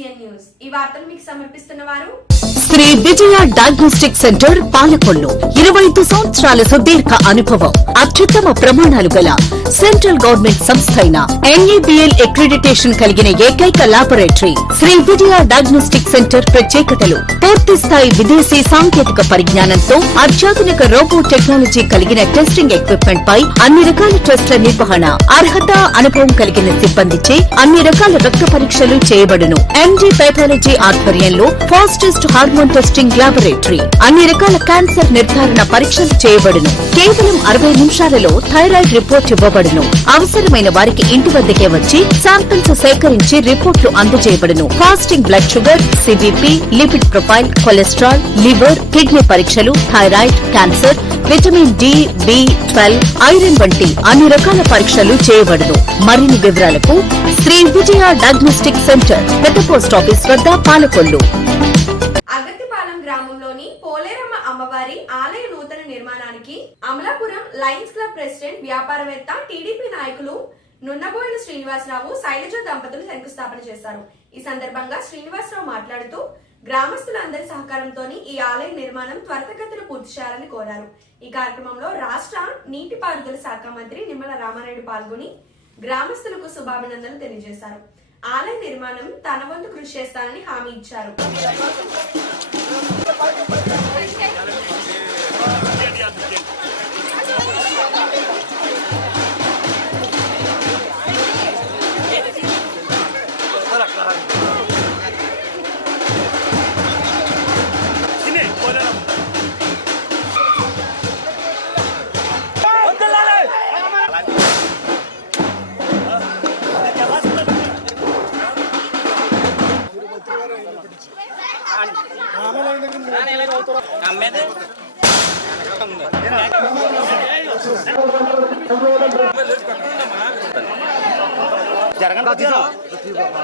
BCN news ఈ వార్తలు మీకు సమర్పిస్తున్న వారు శ్రీ విజయ డయాగ్నోస్టిక్ సెంటర్ పాలకొల్లు 25 సంవత్సరాల సుదీర్ఘ అనుభవం అత్యుత్తమ ప్రమాణాలు గల సెంట్రల్ గవర్నమెంట్ సంస్థ అయిన NABL అక్రిడిటేషన్ కలిగిన ఏకైక laboratory Shri Vijaya diagnostic centre ప్రత్యేకతలు పూర్తి స్థాయి విదేశీ సాంకేతిక పరిజ్ఞానంతో అత్యాధునిక రోబో టెక్నాలజీ కలిగిన టెస్టింగ్ ఎక్విప్మెంట్ పై అన్ని రకాల టెస్టుల నిర్వహణ అర్హత అనుభవం కలిగిన సిబ్బందిచే అన్ని రకాల రక్త పరీక్షలు చేయబడును MD పైథాలజీ ఆధ్వర్యంలో ఫాస్టెస్ట్ హార్మోన్ టెస్టింగ్ లాబొరేటరీ అన్ని రకాల క్యాన్సర్ నిర్ధారణ పరీక్షలు చేయబడును కేవలం 60 నిమిషాలలో థైరాయిడ్ రిపోర్ట్ ఇవ్వబడును అవసరమైన వారికి ఇంటి వద్దకే వచ్చి శాంపిల్స్ సేకరించి రిపోర్ట్లు అందజేయబడును fasting blood sugar CBP lipid profile cholesterol liver kidney పరీక్షలు thyroid cancer vitamin D B12 iron వంటి అన్ని రకాల పరీక్షలు చేయబడును మరిన్ని వివరాలకు శ్రీ విజయ డయాగ్నోస్టిక్ సెంటర్ పెద్ద పోస్ట్ ఆఫీస్ వద్ద పాలకొల్లు. అగత్తిపాలెం గ్రామంలోని పోలేరమ్మ అమ్మవారి ఆలయ నూతన నిర్మాణానికి అమలాపురం లయన్స్ క్లబ్ ప్రెసిడెంట్ వ్యాపారవేత్త TDP నాయకులు నున్నబోయిన శ్రీనివాసరావు శైలజ దంపతులు శంకుస్థాపన చేశారు. ఈ సందర్భంగా శ్రీనివాసరావు మాట్లాడుతూ గ్రామస్తులందరి సహకారంతో ఈ ఆలయ నిర్మాణం త్వరితగతిన పూర్తి చేయాలని కోరారు. ఈ కార్యక్రమంలో రాష్ట్ర నీటిపారుదల శాఖ మంత్రి నిమ్మల రామారెడ్డి పాల్గొని గ్రామస్తులకు శుభాభినందనలు తెలియజేశారు. ఆలయ నిర్మాణం తన వంతు కృషి చేస్తానని హామీ ఇచ్చారు.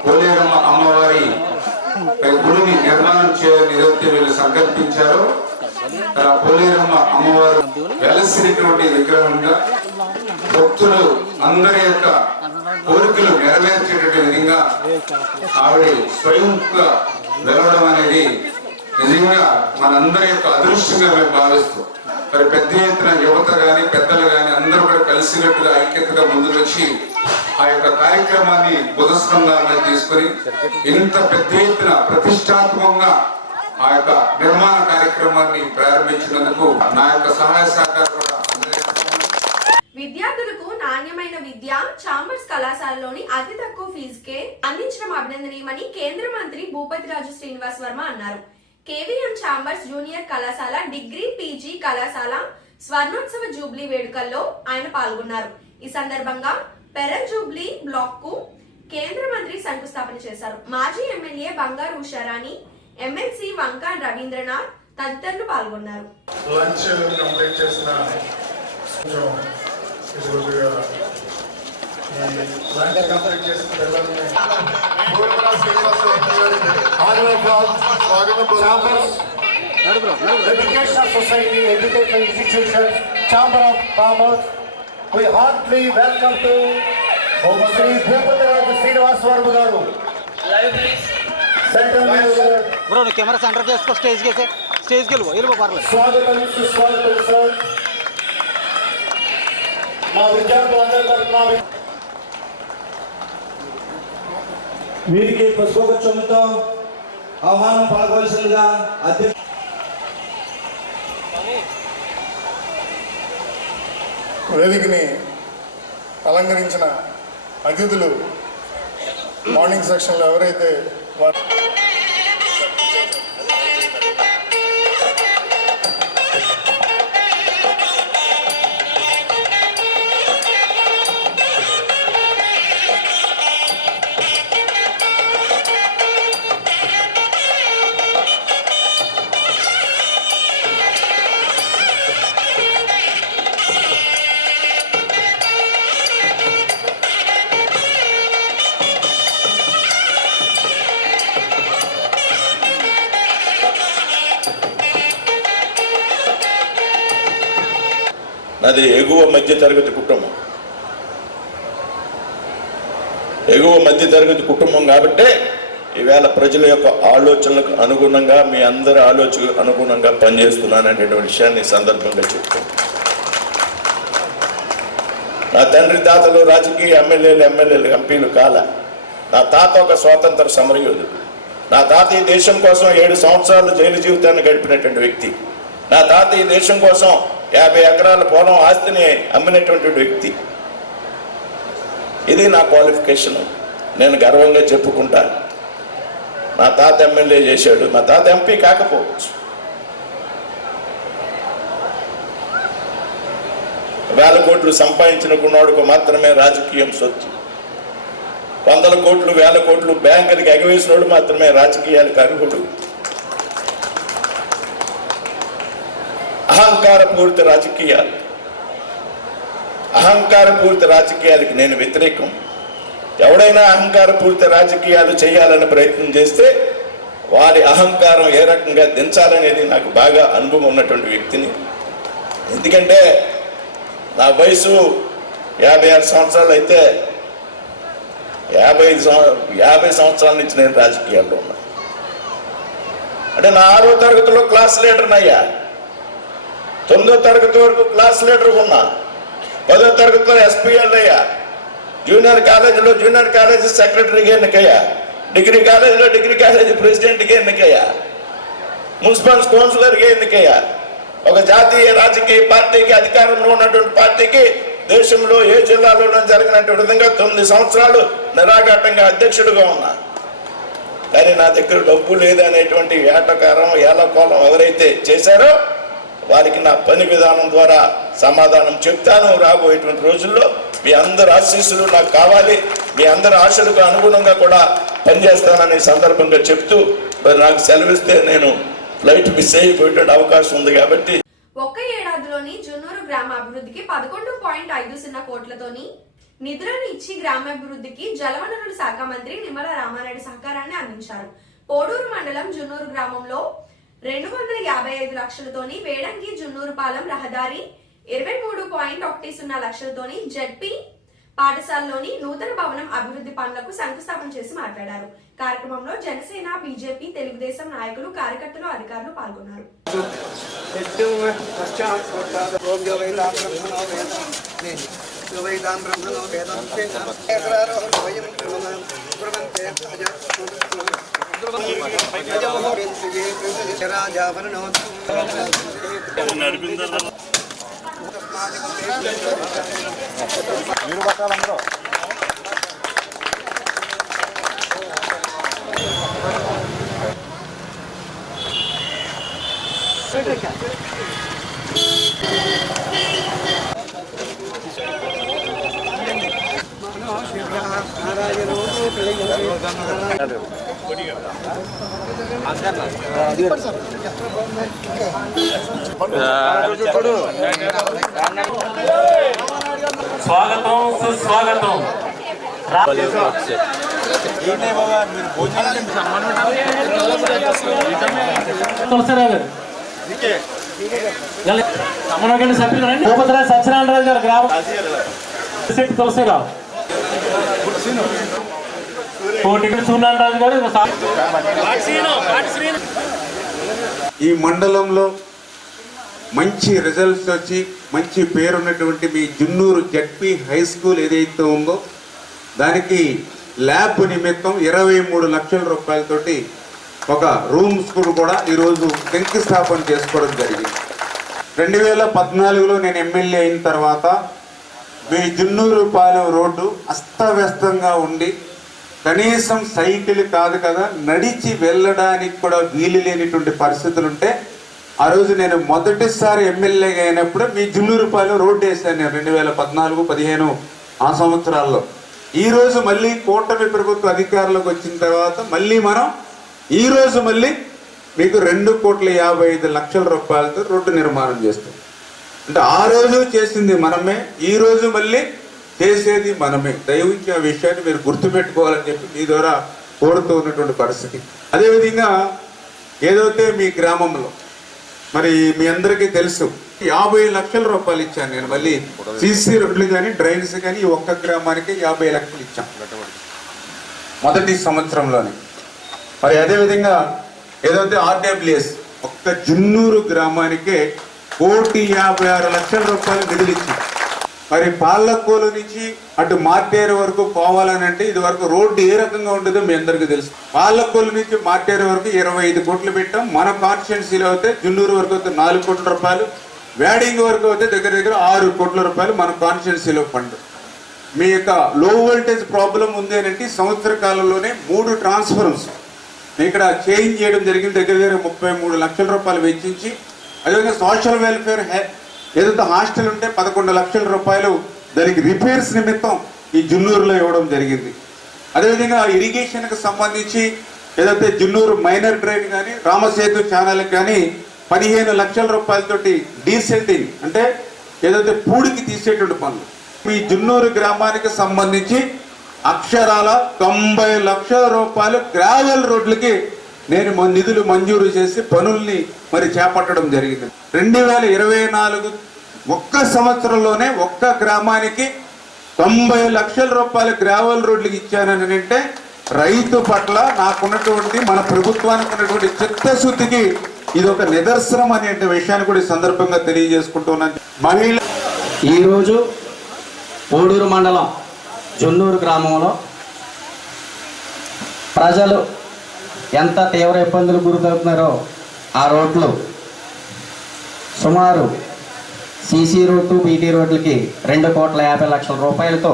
పోలేరమ్మ అమ్మవారి గుడిని నిర్మాణం చేయాలని ఏదైతే వీళ్ళు సంకల్పించారో పోలేరమ్మ అమ్మవారు వెలసినటువంటి విగ్రహంగా భక్తులు అందరి యొక్క కోరికలు నెరవేర్చేటటువంటి విధంగా ఆవిడ స్వయంగా వెలవడం అనేది నిజంగా మనందరి యొక్క అదృష్టంగా మేము భావిస్తాం. మరి పెద్ద ఎత్తున యువత గాని పెద్దలు గాని అందరూ కూడా కలిసినట్టుగా ఐక్యతగా ముందుకు వచ్చి ఆ యొక్క కార్యక్రమాన్ని బుధస్కంధాలుగా తీసుకొని ఇంత పెద్ద ఎత్తున ప్రతిష్టాత్మకంగా ఆ యొక్క నిర్మాణ కార్యక్రమాన్ని ప్రారంభించినందుకు నా యొక్క సహాయ సహకారం కూడా విద్యార్థులకు నాణ్యమైన విద్య చాంబర్స్ కళాశాలలోని అతి తక్కువ ఫీజుకే అందించడం అభినందనీయమని కేంద్ర మంత్రి భూపతిరాజు శ్రీనివాస్ వర్మ అన్నారు. KVM చాంబర్స్ జూనియర్ కళాశాల డిగ్రీ PG కళాశాల స్వర్ణోత్సవ జూబ్లీ వేడుకల్లో ఆయన పాల్గొన్నారు. ఈ సందర్భంగా పెరల్ జూబ్లీ బ్లాక్ కు కేంద్ర మంత్రి శంకుస్థాపన చేశారు. మాజీ ఎమ్మెల్యే బంగారు ఉషారాణి MLC వంకా రవీంద్రనాథ్ తదితరులు పాల్గొన్నారు. Educational society, educational institutions, Chamber of Commerce, we heartily welcome to Sri Bhupatiraju Srinivas Varma garu. Central Manager. Bro, no camera center ke isko stage ke ilbo parle. Swagatam sir. మా విద్యార్థులందరి తరఫున వీరికి పుష్పగుచ్చంతో ఆహ్వానం పలకవలసిందిగా వేదికని అలంకరించిన అతిథులు morning సెక్షన్లో ఎవరైతే అది ఎగువ మధ్య తరగతి కుటుంబం. ఎగువ మధ్య తరగతి కుటుంబం కాబట్టి ఈవేళ ప్రజల యొక్క ఆలోచనలకు అనుగుణంగా, మీ అందరి ఆలోచనకు అనుగుణంగా పనిచేస్తున్నాను అనేటువంటి విషయాన్ని ఈ సందర్భంగా చెప్తాను. నా తండ్రి తాతలు రాజకీయ ఎమ్మెల్యేలు ఎంపీలు కాల. నా తాత ఒక స్వాతంత్ర సమరయోధుడు. నా తాత ఈ దేశం కోసం 7 సంవత్సరాలు జైలు జీవితాన్ని గడిపినటువంటి వ్యక్తి. నా తాత ఈ దేశం కోసం 50 ఎకరాల పొలం ఆస్తిని అమ్మినటువంటి వ్యక్తి. ఇది నా క్వాలిఫికేషన్. నేను గర్వంగా చెప్పుకుంటా. నా తాత ఎమ్మెల్యే చేశాడు, మా తాత ఎంపీ కాకపోవచ్చు. 1000 కోట్లు సంపాదించిన కొన్నాడుకు మాత్రమే రాజకీయం సొత్తు. 100 కోట్లు 1000 కోట్లు బ్యాంకులకు ఎగవేసినోడు మాత్రమే రాజకీయాలకు అర్హుడు. అహంకారపూరిత రాజకీయాలకి నేను వ్యతిరేకం. ఎవడైనా అహంకారపూరిత రాజకీయాలు చేయాలని ప్రయత్నం చేస్తే వారి అహంకారం ఏ రకంగా దించాలనేది నాకు బాగా అనుభవం ఉన్నటువంటి వ్యక్తిని. ఎందుకంటే నా వయసు 56 సంవత్సరాలు అయితే 50 సంవత్సరాల నుంచి నేను రాజకీయాల్లో ఉన్నా. అంటే నా 6వ తరగతిలో క్లాస్ లీడర్ని అయ్యా, 9వ తరగతి వరకు క్లాస్ లీడర్ ఉన్నా, 10వ తరగతిలో ఎస్పీఎల్ అయ్యా, జూనియర్ కాలేజీ సెక్రటరీగా ఎన్నికయ్యా, డిగ్రీ కాలేజీ ప్రెసిడెంట్గా ఎన్నికయ్యా, మున్సిపల్ కౌన్సిలర్గా ఎన్నికయ్యా. ఒక జాతీయ రాజకీయ పార్టీకి, అధికారంలో ఉన్నటువంటి పార్టీకి దేశంలో ఏ జిల్లాలోనూ జరిగినటువంటి విధంగా 9 సంవత్సరాలు నిరాఘాటంగా అధ్యక్షుడిగా ఉన్నా. కానీ నా దగ్గర డబ్బు లేదనేటువంటి ఏటకారం ఏలకోలం ఎవరైతే చేశారో వారికి నా పని విధానం ద్వారా సమాధానం చెప్తాను. రాబోయేటువంటి రోజుల్లో మీ అందరి ఆశీస్సులు నాకు కావాలి. మీ అందరి ఆశలకు అనుగుణంగా కూడా పనిచేస్తానని సందర్భంగా చెప్తూ మరి నాకు సెలవిస్తే నేను ఫ్లైట్ మిస్ అయిపోయే అవకాశం ఉంది కాబట్టి ఒక్క ఏడాదిలోని జున్నూరు గ్రామాభివృద్ధికి 11.50 కోట్లతోని నిధులను ఇచ్చి గ్రామాభివృద్ధికి జలవనరుల శాఖ మంత్రి నిమ్మల రామారెడ్డి సహకారాన్ని అందించారు. పోడూరు మండలం జున్నూరు గ్రామంలో 255 లక్షలతోని వేడంగి జున్నూరు పాలెం రహదారి, 23.10 లక్షలతోని జెడ్పీ పాఠశాలలోని నూతన భవనం అభివృద్ధి పనులకు శంకుస్థాపన చేసి మాట్లాడారు. కార్యక్రమంలో జనసేన, బీజేపీ, తెలుగుదేశం నాయకులు, కార్యకర్తలు, అధికారులు పాల్గొన్నారు. స్వాగతం, సుస్వాగతం. సమన్వయ సభ్యులు సత్యనారాయణ గారు, గ్రామం తులసిరావు, సూర్యనారాయణ గారు. ఈ మండలంలో మంచి రిజల్ట్స్ వచ్చి మంచి పేరున్నటువంటి మీ జున్నూరు జెడ్పీ హై స్కూల్ ఏదైతే ఉందో దానికి ల్యాబ్ నిమిత్తం 23 లక్షల రూపాయలతోటి ఒక రూమ్ స్కూల్ కూడా ఈరోజు శంకుస్థాపన చేసుకోవడం జరిగింది. 2014లో నేను ఎమ్మెల్యే అయిన తర్వాత మీ జున్నూరు పాలెం రోడ్డు అస్తవ్యస్తంగా ఉండి కనీసం సైకిల్ కాదు కదా నడిచి వెళ్ళడానికి కూడా వీలు లేనిటువంటి పరిస్థితులు ఉంటే ఆ రోజు నేను మొదటిసారి ఎమ్మెల్యేగా అయినప్పుడు మీ జున్నూరుపాలెం రోడ్డు వేసాను నేను 2014-15 ఆ సంవత్సరాల్లో. ఈరోజు మళ్ళీ కూటమి ప్రభుత్వ అధికారంలోకి వచ్చిన తర్వాత మళ్ళీ మనం ఈరోజు మళ్ళీ మీకు 2,55 లక్షల రూపాయలతో రోడ్డు నిర్మాణం చేస్తాం. అంటే ఆ రోజు చేసింది మనమే, ఈరోజు మళ్ళీ చేసేది మనమే. దయవుంచి ఆ విషయాన్ని మీరు గుర్తుపెట్టుకోవాలని చెప్పి మీ ద్వారా కోరుతూ ఉన్నటువంటి పరిస్థితి. అదేవిధంగా ఏదైతే మీ గ్రామంలో మరి మీ అందరికీ తెలుసు 50 లక్షల రూపాయలు ఇచ్చాను నేను. మళ్ళీ సీసీ రోడ్లు కానీ డ్రైన్స్ కానీ ఈ ఒక్క గ్రామానికి 50 లక్షలు ఇచ్చాం మొదటి సంవత్సరంలోనే. మరి అదేవిధంగా ఏదైతే ఆర్డబ్ల్యూఎస్ ఒక్క జున్నూరు గ్రామానికే 1,56,00,000 రూపాయలు నిధులు ఇచ్చింది. మరి పాలకోలు నుంచి అటు మార్టేరు వరకు పోవాలనంటే ఇది వరకు రోడ్డు ఏ రకంగా ఉండదో మీ అందరికీ తెలుసు. పాలకోలు నుంచి మార్టేరు వరకు 25 కోట్లు పెట్టాం. మన కాన్స్టిట్యున్సీలో అయితే జున్నూరు వరకు అయితే 4 కోట్ల రూపాయలు, వేడింగ్ వరకు అయితే దగ్గర 6 కోట్ల రూపాయలు మన కాన్స్టిట్యున్సీలో ఫండ్. మీ యొక్క లో వోల్టేజ్ ప్రాబ్లం ఉంది అని అంటే సంవత్సర కాలంలోనే 3 ట్రాన్స్ఫార్మర్స్ ఇక్కడ చేంజ్ చేయడం జరిగింది. దగ్గర 33 లక్షల రూపాయలు వెచ్చించి, అదేవిధంగా సోషల్ వెల్ఫేర్ ఏదైతే హాస్టల్ ఉంటే 11 లక్షల రూపాయలు దానికి రిపేర్స్ నిమిత్తం ఈ జున్నూరులో ఇవ్వడం జరిగింది. అదేవిధంగా ఇరిగేషన్కి సంబంధించి ఏదైతే జున్నూరు మైనర్ డ్రైన్ కానీ రామసేతు ఛానల్కి కానీ 15 లక్షల రూపాయలతోటి డీసెంటింగ్ అంటే ఏదైతే పూడికి తీసేటువంటి పనులు ఈ జున్నూరు గ్రామానికి సంబంధించి అక్షరాల 90 లక్షల రూపాయలు గ్రావెల్ రోడ్లకి నేను నిధులు మంజూరు చేసి పనుల్ని మరి చేపట్టడం జరిగింది. 2024 ఒక్క సంవత్సరంలోనే ఒక్క గ్రామానికి 90 లక్షల రూపాయలు గ్రావెల్ రోడ్లకి ఇచ్చానని అంటే రైతు పట్ల నాకున్నటువంటి మన ప్రభుత్వానికి ఉన్నటువంటి చిత్తశుద్ధికి ఇది ఒక నిదర్శనం అనే విషయాన్ని కూడా ఈ సందర్భంగా తెలియజేసుకుంటున్నాను. మహిళ ఈరోజు పోడూరు మండలం జున్నూరు గ్రామంలో ప్రజలు ఎంత తీవ్ర ఇబ్బందులు గురవుతున్నారో ఆ రోడ్లు సుమారు సీసీ రోడ్డు బీటీ రోడ్లకి 2,50,00,000 రూపాయలతో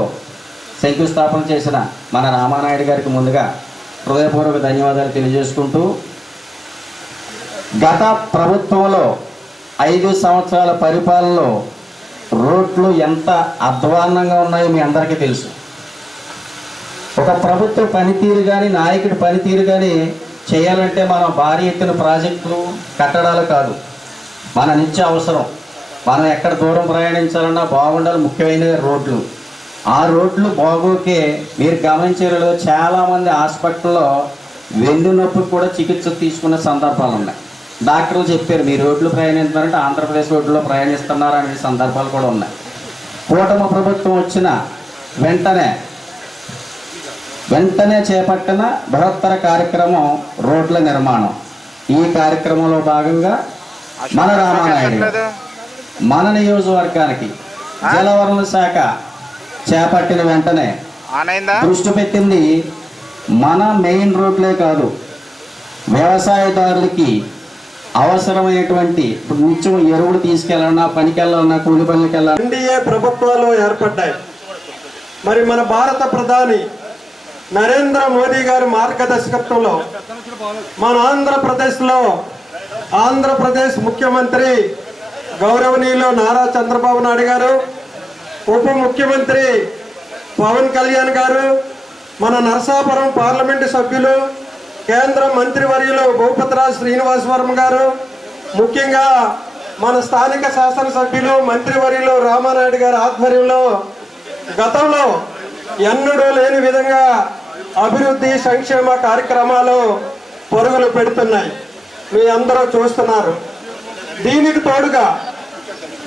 శంకుస్థాపన చేసిన మన రామానాయుడు గారికి ముందుగా హృదయపూర్వక ధన్యవాదాలు తెలియజేసుకుంటూ, గత ప్రభుత్వంలో 5 సంవత్సరాల పరిపాలనలో రోడ్లు ఎంత అధ్వాన్నంగా ఉన్నాయో మీ అందరికీ తెలుసు. ఒక ప్రభుత్వ పనితీరు కానీ నాయకుడి పనితీరు కానీ చేయాలంటే మనం భారీ ఎత్తున ప్రాజెక్టులు కట్టడాలు కాదు, మన నిత్య అవసరం. మనం ఎక్కడ దూరం ప్రయాణించాలన్నా బాగుండాలి, ముఖ్యమైన రోడ్లు. ఆ రోడ్లు బాగోకే మీరు గమనించేలో చాలామంది హాస్పిటల్లో వెన్ను నొప్పి కూడా చికిత్స తీసుకున్న సందర్భాలు ఉన్నాయి. డాక్టర్లు చెప్పారు మీ రోడ్లు ప్రయాణిస్తున్నారంటే ఆంధ్రప్రదేశ్ రోడ్లో ప్రయాణిస్తున్నారు అనే సందర్భాలు కూడా ఉన్నాయి. కూటమి ప్రభుత్వం వచ్చిన వెంటనే చేపట్టిన బృహత్తర కార్యక్రమం రోడ్ల నిర్మాణం. ఈ కార్యక్రమంలో భాగంగా మన రామానాయుడు మన నియోజకవర్గానికి జలవనరుల శాఖ చేపట్టిన వెంటనే దృష్టి పెట్టింది మన మెయిన్ రోడ్లే కాదు, వ్యవసాయదారులకి అవసరమైనటువంటి ఇప్పుడు నిత్యం ఎరువులు తీసుకెళ్ళాలన్నా, పనికి వెళ్ళాలన్నా, కూలి పనులకి వెళ్ళాలన్నా ఎన్డీఏ ప్రభుత్వాలు ఏర్పడ్డాయి. మరి మన భారత ప్రధాని నరేంద్ర మోదీ గారి మార్గదర్శకత్వంలో మన ఆంధ్రప్రదేశ్ ముఖ్యమంత్రి గౌరవనీయులు నారా చంద్రబాబు నాయుడు గారు, ఉప ముఖ్యమంత్రి పవన్ కళ్యాణ్ గారు, మన నరసాపురం పార్లమెంటు సభ్యులు కేంద్ర మంత్రివర్యులు భూపతిరాజు శ్రీనివాస్ వర్మ గారు, ముఖ్యంగా మన స్థానిక శాసనసభ్యులు మంత్రివర్యులు రామానాయుడు గారి ఆధ్వర్యంలో గతంలో ఎన్నడూ లేని విధంగా అభివృద్ధి సంక్షేమ కార్యక్రమాలు పరుగులు పెడుతున్నాయి. మీ అందరూ చూస్తున్నారు. దీనికి తోడుగా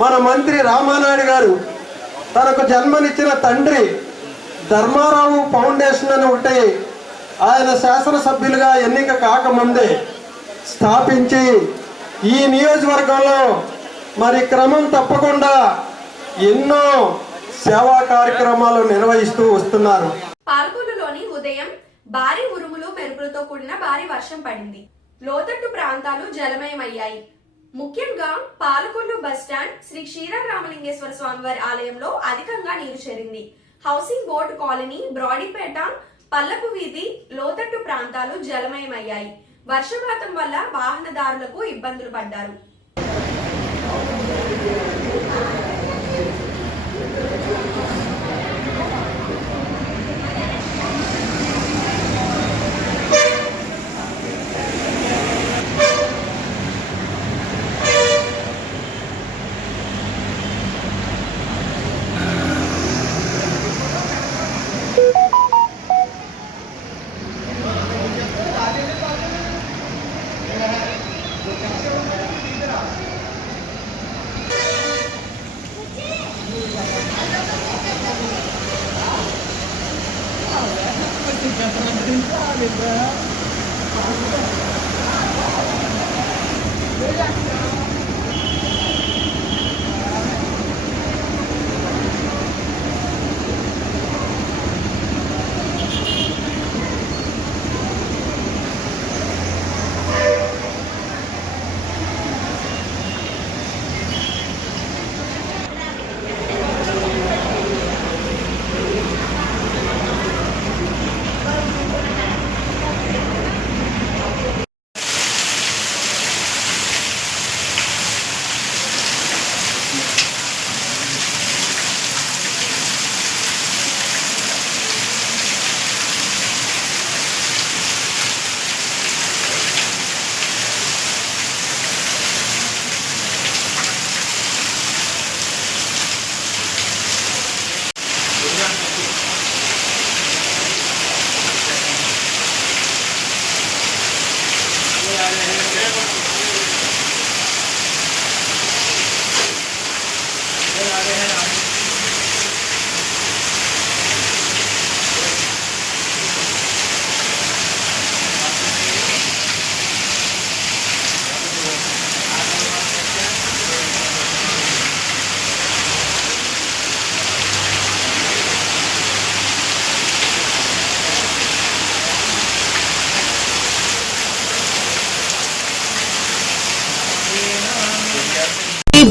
మన మంత్రి రామానాయుడు గారు తనకు జన్మనిచ్చిన తండ్రి ధర్మారావు ఫౌండేషన్ అని ఒకటి ఆయన శాసనసభ్యులుగా ఎన్నిక కాకముందే స్థాపించి ఈ నియోజకవర్గంలో మరి క్రమం తప్పకుండా ఎన్నో సేవా కార్యక్రమాలు నిర్వహిస్తూ వస్తున్నారు. పాల్గొనలోని ఉదయం భారీ ఉరుములు మెరుపులతో కూడిన భారీ వర్షం పడింది. లోతట్టు ప్రాంతాలు జలమయమయ్యాయి. ముఖ్యంగా పాలకొల్లు బస్టాండ్ శ్రీ క్షీరారామలింగేశ్వర స్వామివారి ఆలయంలో అధికంగా నీరు చేరింది. హౌసింగ్ బోర్డు కాలనీ, బ్రాడీపేట, పల్లపు వీధి లోతట్టు ప్రాంతాలు జలమయమయ్యాయి. వర్షపాతం వల్ల వాహనదారులకు ఇబ్బందులు పడ్డారు.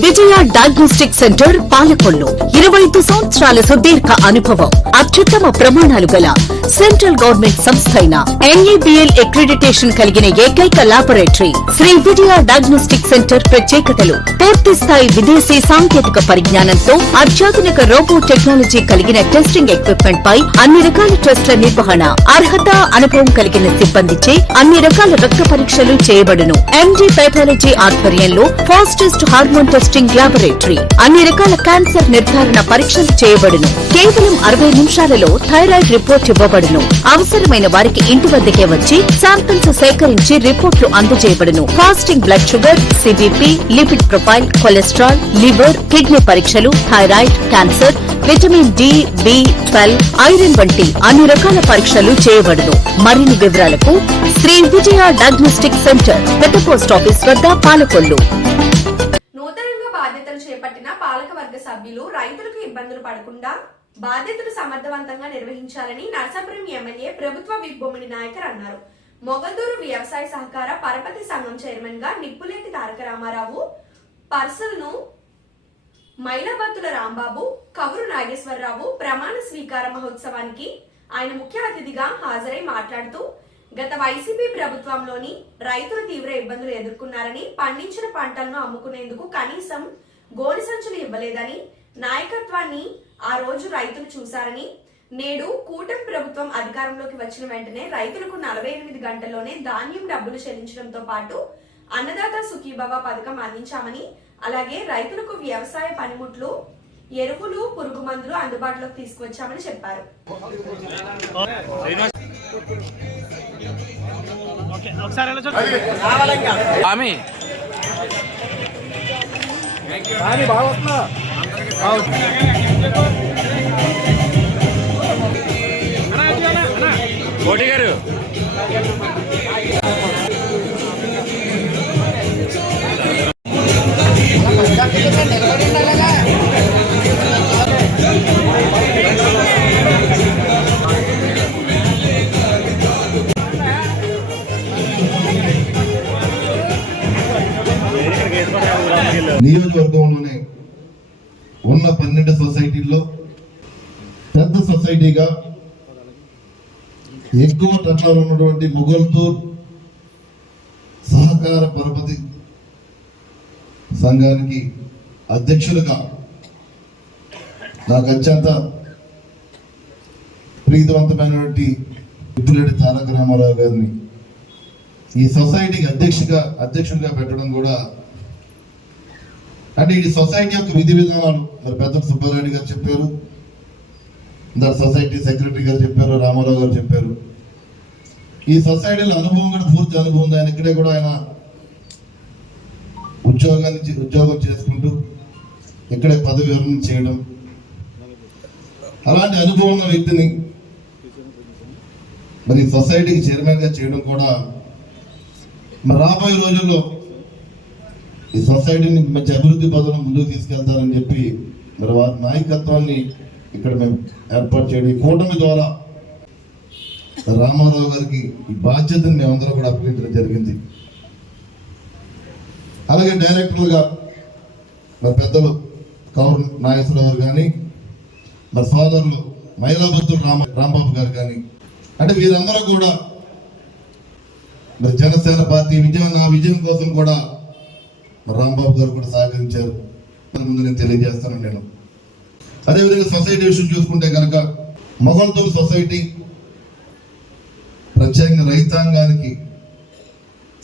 విజయ డయాగ్నోస్టిక్ సెంటర్ పాలకొల్లు 25 సంవత్సరాల సుదీర్ఘ అనుభవం అత్యుత్తమ ప్రమాణాలు గల సెంట్రల్ గవర్నమెంట్ సంస్థ అయిన NABL అక్రిడిటేషన్ కలిగిన ఏకైక laboratory Shri Vijaya diagnostic centre ప్రత్యేకతలు పూర్తి స్థాయి విదేశీ సాంకేతిక పరిజ్ఞానంతో అత్యాధునిక రోబో టెక్నాలజీ కలిగిన టెస్టింగ్ ఎక్విప్మెంట్ పై అన్ని రకాల టెస్టుల నిర్వహణ అర్హత అనుభవం కలిగిన సిబ్బందిచే అన్ని రకాల రక్త పరీక్షలు చేయబడును MD పైథాలజీ ఆధ్వర్యంలో ఫాస్టెస్ట్ హార్మోన్ టెస్టింగ్ లాబొరేటరీ అన్ని రకాల క్యాన్సర్ నిర్ధారణ పరీక్షలు చేయబడును కేవలం 60 నిమిషాలలో థైరాయిడ్ రిపోర్ట్ ఇవ్వబడును అవసరమైన వారికి ఇంటి వద్దకే వచ్చి శాంపిల్స్ సేకరించి రిపోర్టులు అందజేయబడును fasting blood sugar CBP lipid profile cholesterol liver kidney పరీక్షలు thyroid cancer vitamin D B12 iron వంటి అన్ని రకాల పరీక్షలు చేయబడును మరిన్ని వివరాలకు శ్రీ విజయ డయాగ్నోస్టిక్ సెంటర్ పెద్ద పోస్ట్ ఆఫీస్ వద్ద పాలకొల్లు. నూతనంగా బాధ్యతలు చేపట్టిన పాలకవర్గ సభ్యులు రైతులకు ఇబ్బందులు పడకుండా బాధ్యతలు సమర్థవంతంగా నిర్వహించాలని నర్సాపురం ఎమ్మెల్యే ప్రభుత్వ విప్ బొమ్మిడి నాయకర్ అన్నారు. మొగల్దూరు వ్యవసాయ సహకార పరపతి సంఘం చైర్మన్ గా నిప్పులేటి తారక రామారావు, పర్సల్ ను మైలాబత్తుల రాంబాబు, కవురు నాగేశ్వరరావు ప్రమాణ స్వీకార మహోత్సవానికి ఆయన ముఖ్య అతిథిగా హాజరై మాట్లాడుతూ గత వైసీపీ ప్రభుత్వంలోని రైతులు తీవ్ర ఇబ్బందులు ఎదుర్కొన్నారని, పండించిన పంటలను అమ్ముకునేందుకు కనీసం గోనె సంచులు ఇవ్వలేదని, నాయకత్వాన్ని ఆ రోజు రైతులు చూశారని, నేడు కూటమి ప్రభుత్వం అధికారంలోకి వచ్చిన వెంటనే రైతులకు 48 గంటల్లోనే ధాన్యం డబ్బులు చెల్లించడంతో పాటు అన్నదాత సుఖీభవ పథకం అందించామని, అలాగే రైతులకు వ్యవసాయ పనిముట్లు, ఎరువులు, పురుగు మందులు అందుబాటులోకి తీసుకువచ్చామని చెప్పారు. కోటి గారు నియోజకవర్గంలోనే ఉన్న 12 సొసైటీల్లో పెద్ద సొసైటీగా ఎక్కువ టర్నోవర్ ఉన్నటువంటి మొగల్తూర్ సహకార పరపతి సంఘానికి అధ్యక్షులుగా నాకు అత్యంత ప్రీతివంతమైనటువంటి నిప్పులేటి తారక రామారావు గారిని ఈ సొసైటీకి అధ్యక్షుడిగా పెట్టడం కూడా, అంటే ఈ సొసైటీ యొక్క విధి విధానాలు మరి పెద్ద సుబ్బారెడ్డి గారు చెప్పారు, దాని సొసైటీ సెక్రటరీ గారు చెప్పారు, రామారావు గారు చెప్పారు. ఈ సొసైటీలో అనుభవం కూడా పూర్తి అనుభవం ఉంది. ఆయన ఇక్కడే కూడా ఆయన ఉద్యోగం చేసుకుంటూ ఇక్కడే పదవి విరమణ చేయడం, అలాంటి అనుభవం ఉన్న వ్యక్తిని మరి సొసైటీకి చైర్మన్ గా చేయడం కూడా మరి రాబోయే రోజుల్లో ఈ సొసైటీని మంచి అభివృద్ధి పదంలో ముందుకు తీసుకెళ్తారని చెప్పి మరి వారి నాయకత్వాన్ని ఇక్కడ మేము ఏర్పాటు చేయడం, ఈ కూటమి ద్వారా రామారావు గారికి ఈ బాధ్యతను మేమందరం కూడా అప్పగించడం జరిగింది. అలాగే డైరెక్టర్లుగా మరి పెద్దలు కౌరు నాగేశ్వరరావు కానీ, మరి సోదరులు మైలాబత్తులు రాంబాబు గారు కానీ, అంటే వీరందరూ కూడా మరి జనసేన పార్టీ నా విజయం కోసం కూడా రాంబాబు గారు కూడా సహకరించారు. ముందు నేను తెలియజేస్తాను. నేను అదేవిధంగా సొసైటీ విషయం చూసుకుంటే కనుక మొగల్తూరు సొసైటీ ప్రత్యేకంగా రైతాంగానికి,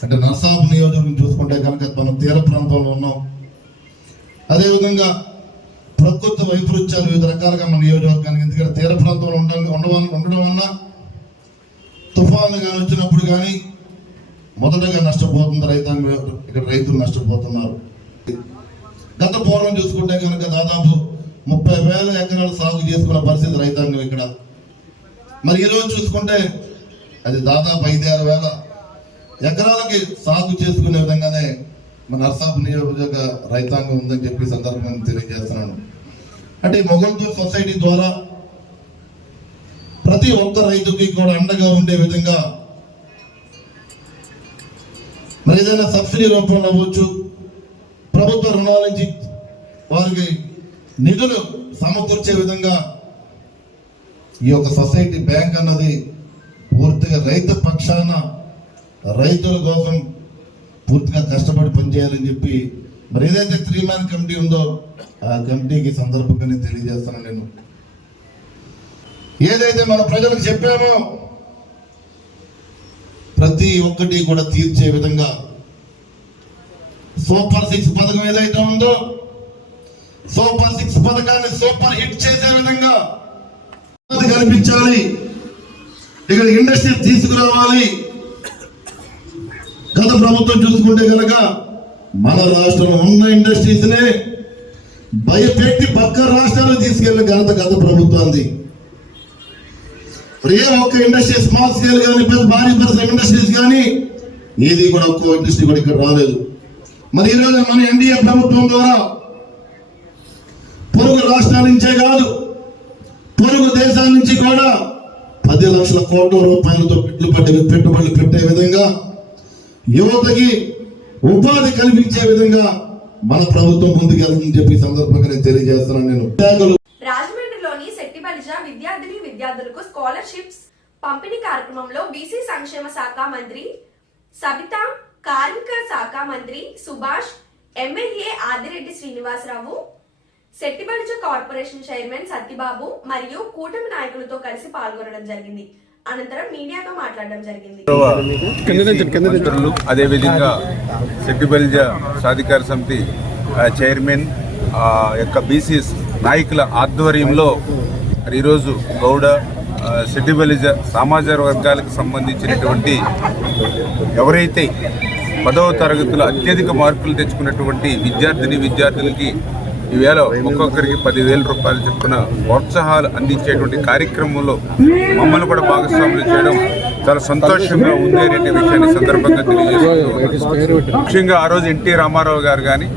అంటే నర్సాపు నియోజకవర్గం చూసుకుంటే కనుక మనం తీర ప్రాంతంలో ఉన్నాం. అదేవిధంగా ప్రకృతి వైపరీత్యాలు వివిధ రకాలుగా మన నియోజకవర్గానికి, ఎందుకంటే తీర ప్రాంతంలో ఉండడం వల్ల తుఫాన్లు కానీ వచ్చినప్పుడు కానీ మొదటగా నష్టపోతుంది రైతాంగం. ఇక్కడ రైతులు నష్టపోతున్నారు. గత పూర్వం చూసుకుంటే కనుక దాదాపు 30,000 ఎకరాలు సాగు చేసుకున్న పరిస్థితి రైతాంగం ఇక్కడ. మరి ఈరోజు చూసుకుంటే అది దాదాపు 5-6 వేల ఎకరాలకి సాగు చేసుకునే విధంగానే మన నర్సాపు నియోజక రైతాంగం ఉందని చెప్పి సందర్భంగా తెలియజేస్తున్నాను. అంటే మొగల్తూరు సొసైటీ ద్వారా ప్రతి ఒక్క రైతుకి కూడా అండగా ఉండే విధంగా మరి ఏదైనా సబ్సిడీ రూపంలో అవ్వచ్చు, ప్రభుత్వ రుణాల నుంచి వారికి నిధులు సమకూర్చే విధంగా ఈ యొక్క సొసైటీ బ్యాంక్ అన్నది పూర్తిగా రైతు పక్షాన రైతుల కోసం పూర్తిగా కష్టపడి పనిచేయాలని చెప్పి మరి ఏదైతే 3-man కమిటీ ఉందో ఆ కమిటీకి సందర్భంగా నేను తెలియజేస్తాను. నేను ఏదైతే మన ప్రజలకు చెప్పామో ప్రతి ఒక్కటి కూడా తీర్చే విధంగా సూపర్ 6 పథకం ఏదైతే ఉందో సూపర్ 6 పథకాన్ని సూపర్ హిట్ చేసే విధంగా కల్పించాలి. ఇక్కడ ఇండస్ట్రీ తీసుకురావాలి. గత ప్రభుత్వం చూసుకుంటే కనుక మన రాష్ట్రంలో ఉన్న ఇండస్ట్రీస్ నే భయపెట్టి పక్క రాష్ట్రాలు తీసుకెళ్లిన ఘనత గత ప్రభుత్వాన్ని. ఏ ఒక్క ఇండస్ట్రీ స్మాల్ స్కేల్ కానీ భారీ పరిశ్రమ ఇండస్ట్రీస్ కానీ ఏది కూడా ఒక్క ఇండస్ట్రీ కూడా ఇక్కడ రాలేదు. మరి ఈరోజు మన ఎన్డీఏ ప్రభుత్వం ద్వారా పొరుగు రాష్ట్రాల నుంచే కాదు పొరుగు దేశాల నుంచి కూడా 10 లక్షల కోట్ల రూపాయలతో పెట్టుబడులు పెట్టే విధంగా యువతకి ఉపాధి కల్పించే విధంగా మన ప్రభుత్వం ముందుకెళ్తుందని చెప్పి సందర్భంగా నేను తెలియజేస్తున్నాను. నేను రాజమండ్రిలోని శెట్టిబలిజ విద్యార్థులకు స్కాలర్షిప్స్ పంపిణీ కార్యక్రమంలో బీసీ సంక్షేమ శాఖ మంత్రి సబితా, కార్మిక శాఖ మంత్రి Subhash, MLA Adireddy Srinivasarao, Settibalija corporation chairman Satyababu మరియు కూటమి నాయకులతో కలిసి పాల్గొనడం జరిగింది. అనంతరం మీడియాతో మాట్లాడడం జరిగింది. అదేవిధంగా శెట్టిబలిజ సాధికార సమితి చైర్మన్ యొక్క బీసీ నాయకుల ఆధ్వర్యంలో ఈరోజు గౌడ శెట్టిబలిజ సామాజిక వర్గాలకు సంబంధించినటువంటి ఎవరైతే 10వ తరగతిలో అత్యధిక మార్కులు తెచ్చుకున్నటువంటి విద్యార్థులకి ఈవేళ ఒక్కొక్కరికి 10,000 రూపాయలు చొప్పున ప్రోత్సాహాలు అందించేటువంటి కార్యక్రమంలో మమ్మల్ని కూడా భాగస్వాములు చేయడం చాలా సంతోషంగా ఉంది అనే విషయాన్ని సందర్భంగా తెలియజేస్తున్నాను. ముఖ్యంగా ఆ రోజు ఎన్టీ రామారావు గారు కానీ,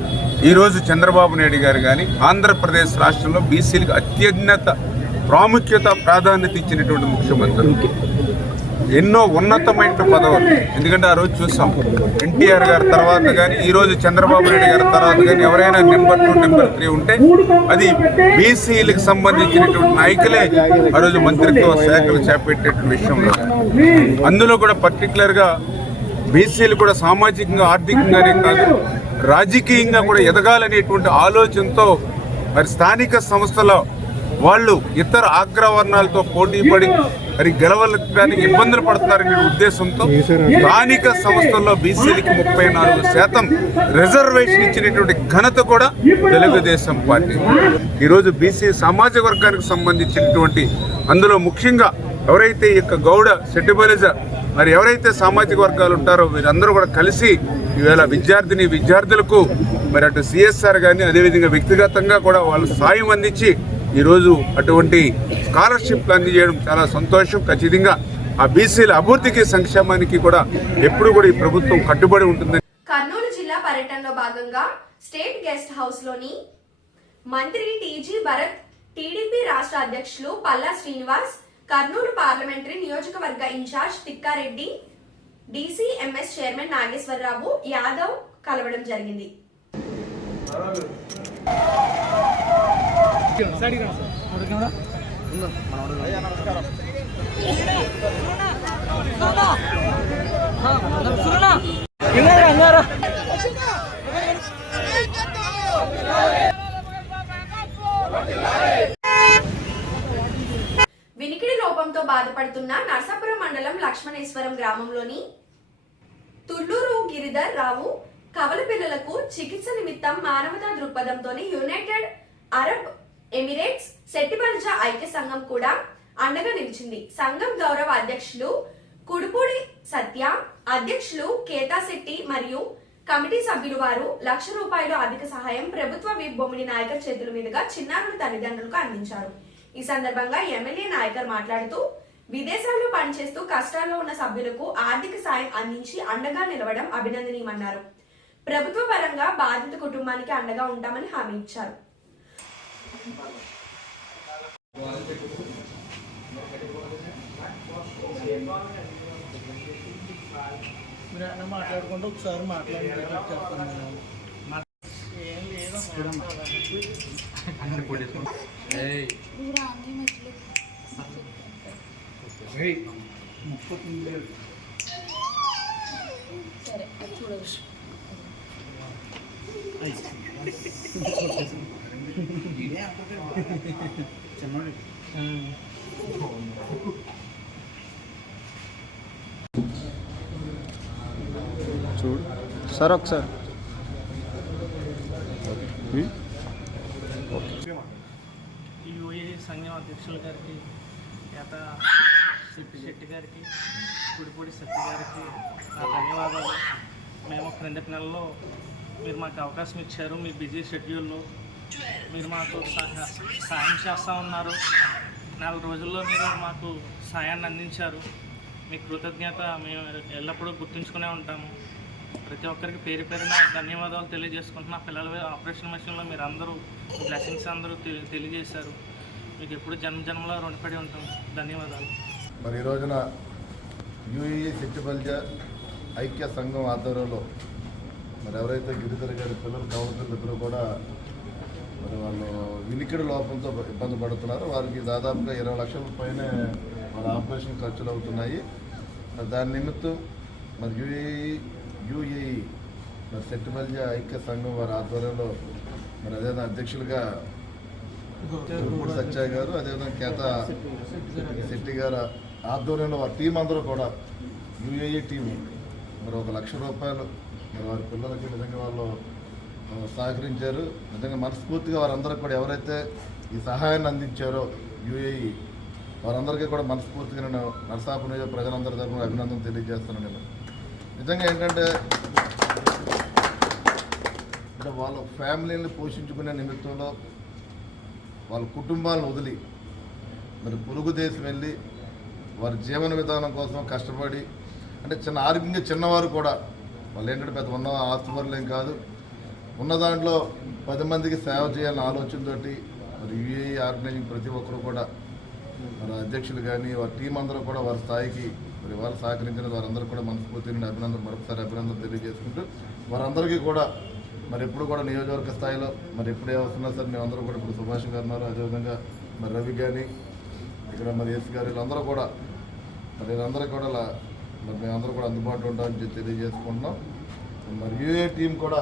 ఈరోజు చంద్రబాబు నాయుడు గారు కానీ ఆంధ్రప్రదేశ్ రాష్ట్రంలో బీసీలకు అత్యున్నత ప్రాముఖ్యత ప్రాధాన్యత ఇచ్చినటువంటి ముఖ్యమంత్రులు. ఎన్నో ఉన్నతమైన పదవులు. ఎందుకంటే ఆ రోజు చూసాం ఎన్టీఆర్ గారి తర్వాత కానీ ఈరోజు చంద్రబాబు నాయుడు గారి తర్వాత కానీ ఎవరైనా నెంబర్ 2, నెంబర్ 3 ఉంటే అది బీసీలకు సంబంధించినటువంటి నాయకులే ఆ రోజు మంత్రిత్వ శాఖలు చేపట్టేటువంటి విషయంలో. అందులో కూడా పర్టికులర్గా బీసీలు కూడా సామాజికంగా ఆర్థికంగానే కాదు రాజకీయంగా కూడా ఎదగాలనేటువంటి ఆలోచనతో మరి స్థానిక సంస్థలో వాళ్ళు ఇతర అగ్రవర్ణాలతో పోటీ పడి మరి గెలవడానికి ఇబ్బందులు పడుతున్నారనే ఉద్దేశంతో స్థానిక సంస్థల్లో బీసీలకి 34% రిజర్వేషన్ ఇచ్చినటువంటి ఘనత కూడా తెలుగుదేశం పార్టీ. ఈరోజు బీసీ సామాజిక వర్గానికి సంబంధించినటువంటి అందులో ముఖ్యంగా ఎవరైతే ఈ యొక్క గౌడ శెట్టిబలిజ మరి ఎవరైతే సామాజిక వర్గాలు ఉంటారో వీరందరూ కూడా కలిసి ఈవేళ విద్యార్థులకు మరి అటు సిఎస్ఆర్ కానీ అదేవిధంగా వ్యక్తిగతంగా కూడా వాళ్ళు సాయం అందించి ఈరోజు అటువంటి స్కాలర్షిప్లు అందజేయడం చాలా సంతోషం. ఖచ్చితంగా ఆ బీసీల అభివృద్ధికి సంక్షేమానికి కూడా ఎప్పుడు కూడా ఈ ప్రభుత్వం కట్టుబడి ఉంటుంది. కర్నూలు జిల్లా పర్యటనలో భాగంగా స్టేట్ గెస్ట్ హౌస్ లోని మంత్రి టీజీ భరత్, టీడీపీ రాష్ట్ర అధ్యక్షులు పల్లా శ్రీనివాస్, కర్నూలు పార్లమెంటరీ నియోజకవర్గ incharge Tikkareddy, DCMS chairman Nageswararao Yadav కలవడం జరిగింది. వినికిడి లోపంతో బాధపడుతున్న నర్సాపురం మండలం లక్ష్మణేశ్వరం గ్రామంలోని తుళ్లూరు గిరిధర్ రావు కవల పిల్లలకు చికిత్స నిమిత్తం మానవతా దృక్పథంతోని యునైటెడ్ అరబ్ ఎమిరేట్స్ సెట్టిబల్జా ఐక్య సంఘం కూడా అండగా నిలిచింది. సంఘం గౌరవ అధ్యక్షులు కుడుపూడి సత్య, అధ్యక్షులు కేతాశెట్టి మరియు కమిటీ సభ్యులు వారు ₹1,00,000 ఆర్థిక సహాయం ప్రభుత్వ విప్ బొమ్మిడి నాయకర్ చేతుల మీదుగా చిన్నారుల తల్లిదండ్రులకు అందించారు. ఈ సందర్భంగా ఎమ్మెల్యే నాయకర్ మాట్లాడుతూ విదేశాల్లో పనిచేస్తూ కష్టాల్లో ఉన్న సభ్యులకు ఆర్థిక సాయం అందించి అండగా నిలవడం అభినందనీయమన్నారు. ప్రభుత్వ పరంగా బాధిత కుటుంబానికి అండగా ఉంటామని హామీ ఇచ్చారు. మాట్లాడుకుంటూ ఒకసారి సరే అది చూడవచ్చు. చూడు సార్ ఒకసారి యూఏ సంఘం అధ్యక్షుల గారికి, కేత శెట్టి గారికి, కుడిపూడి సత్య గారికి నా ధన్యవాదాలు. మేము క్రిందటి నెలలో మీరు మాకు అవకాశం ఇచ్చారు. మీ బిజీ షెడ్యూల్లో మీరు మాకు సాయం చేస్తూ ఉన్నారు. 4 రోజుల్లో మీరు మాకు సాయాన్ని అందించారు. మీ కృతజ్ఞత మేము ఎల్లప్పుడూ గుర్తుంచుకునే ఉంటాము. ప్రతి ఒక్కరికి పేరు పేరున ధన్యవాదాలు తెలియజేసుకుంటున్నా. పిల్లల ఆపరేషన్ మిషన్లో మీరు అందరూ బ్లెస్సింగ్స్ అందరూ తెలియజేశారు. మీకు ఎప్పుడు జన్మలో రుణపడి ఉంటాం. ధన్యవాదాలు. మరి ఈ రోజున యూఏఈ సెట్టిబల్జా ఐక్య సంఘం ఆధ్వర్యంలో మరి ఎవరైతే గిరిధర్ గారి పిల్లలు కౌన్సిలర్లు కూడా మరి వాళ్ళు వినికిడి లోపంతో ఇబ్బంది పడుతున్నారో వారికి దాదాపుగా 20 లక్షల పైనే వాళ్ళ ఆపరేషన్ ఖర్చులు అవుతున్నాయి. దాని నిమిత్తం మరి యూఏఈ మరి సెట్టిబల్జా ఐక్య సంఘం వారి ఆధ్వర్యంలో మరి అదేవిధంగా అధ్యక్షులుగా కుడుపూడి సత్య గారు, అదేవిధంగా కేత శెట్టి గారు ఆధ్వర్యంలో వారి టీం అందరూ కూడా యూఏఈ టీం మరి ₹1,00,000 మరి వారి పిల్లలకి నిజంగా వాళ్ళు సహకరించారు. నిజంగా మనస్ఫూర్తిగా వారందరికీ కూడా ఎవరైతే ఈ సహాయాన్ని అందించారో యూఏఈ వారందరికీ కూడా మనస్ఫూర్తిగా నేను నర్సాపురం నియోజక ప్రజలందరి తరఫున అభినందన తెలియజేస్తున్నాను. నేను నిజంగా ఏంటంటే వాళ్ళ ఫ్యామిలీని పోషించుకునే నిమిత్తంలో వాళ్ళ కుటుంబాలను వదిలి మరి పొరుగు దేశం వెళ్ళి వారి జీవన విధానం కోసం కష్టపడి అంటే ఆరోగ్యంగా చిన్నవారు కూడా వాళ్ళు ఏంటంటే పెద్ద ఉన్న ఆస్తుపరులు ఏం కాదు, ఉన్న దాంట్లో 10 మందికి సేవ చేయాలనే ఆలోచనతోటి మరి యూఏఈ ఆర్గనైజింగ్ ప్రతి ఒక్కరు కూడా మరి అధ్యక్షులు కానీ వారి టీం అందరూ కూడా వారి స్థాయికి మరి వారు సహకరించిన వారందరూ కూడా మనస్ఫూర్తి మరొకసారి అభినందన తెలియజేసుకుంటూ వారందరికీ కూడా మరి ఎప్పుడు కూడా నియోజకవర్గ స్థాయిలో మరి ఎప్పుడే వస్తున్నా సరే మేమందరూ కూడా ఇప్పుడు సుభాష్ గారు ఉన్నారు, అదేవిధంగా మరి రవి కానీ ఇక్కడ మరి ఎస్ గారు వీళ్ళందరూ కూడా మరి వీళ్ళందరూ కూడా మరి మేమందరూ కూడా అందుబాటులో ఉంటామని తెలియజేసుకుంటున్నాం. మరి యూఏ టీం కూడా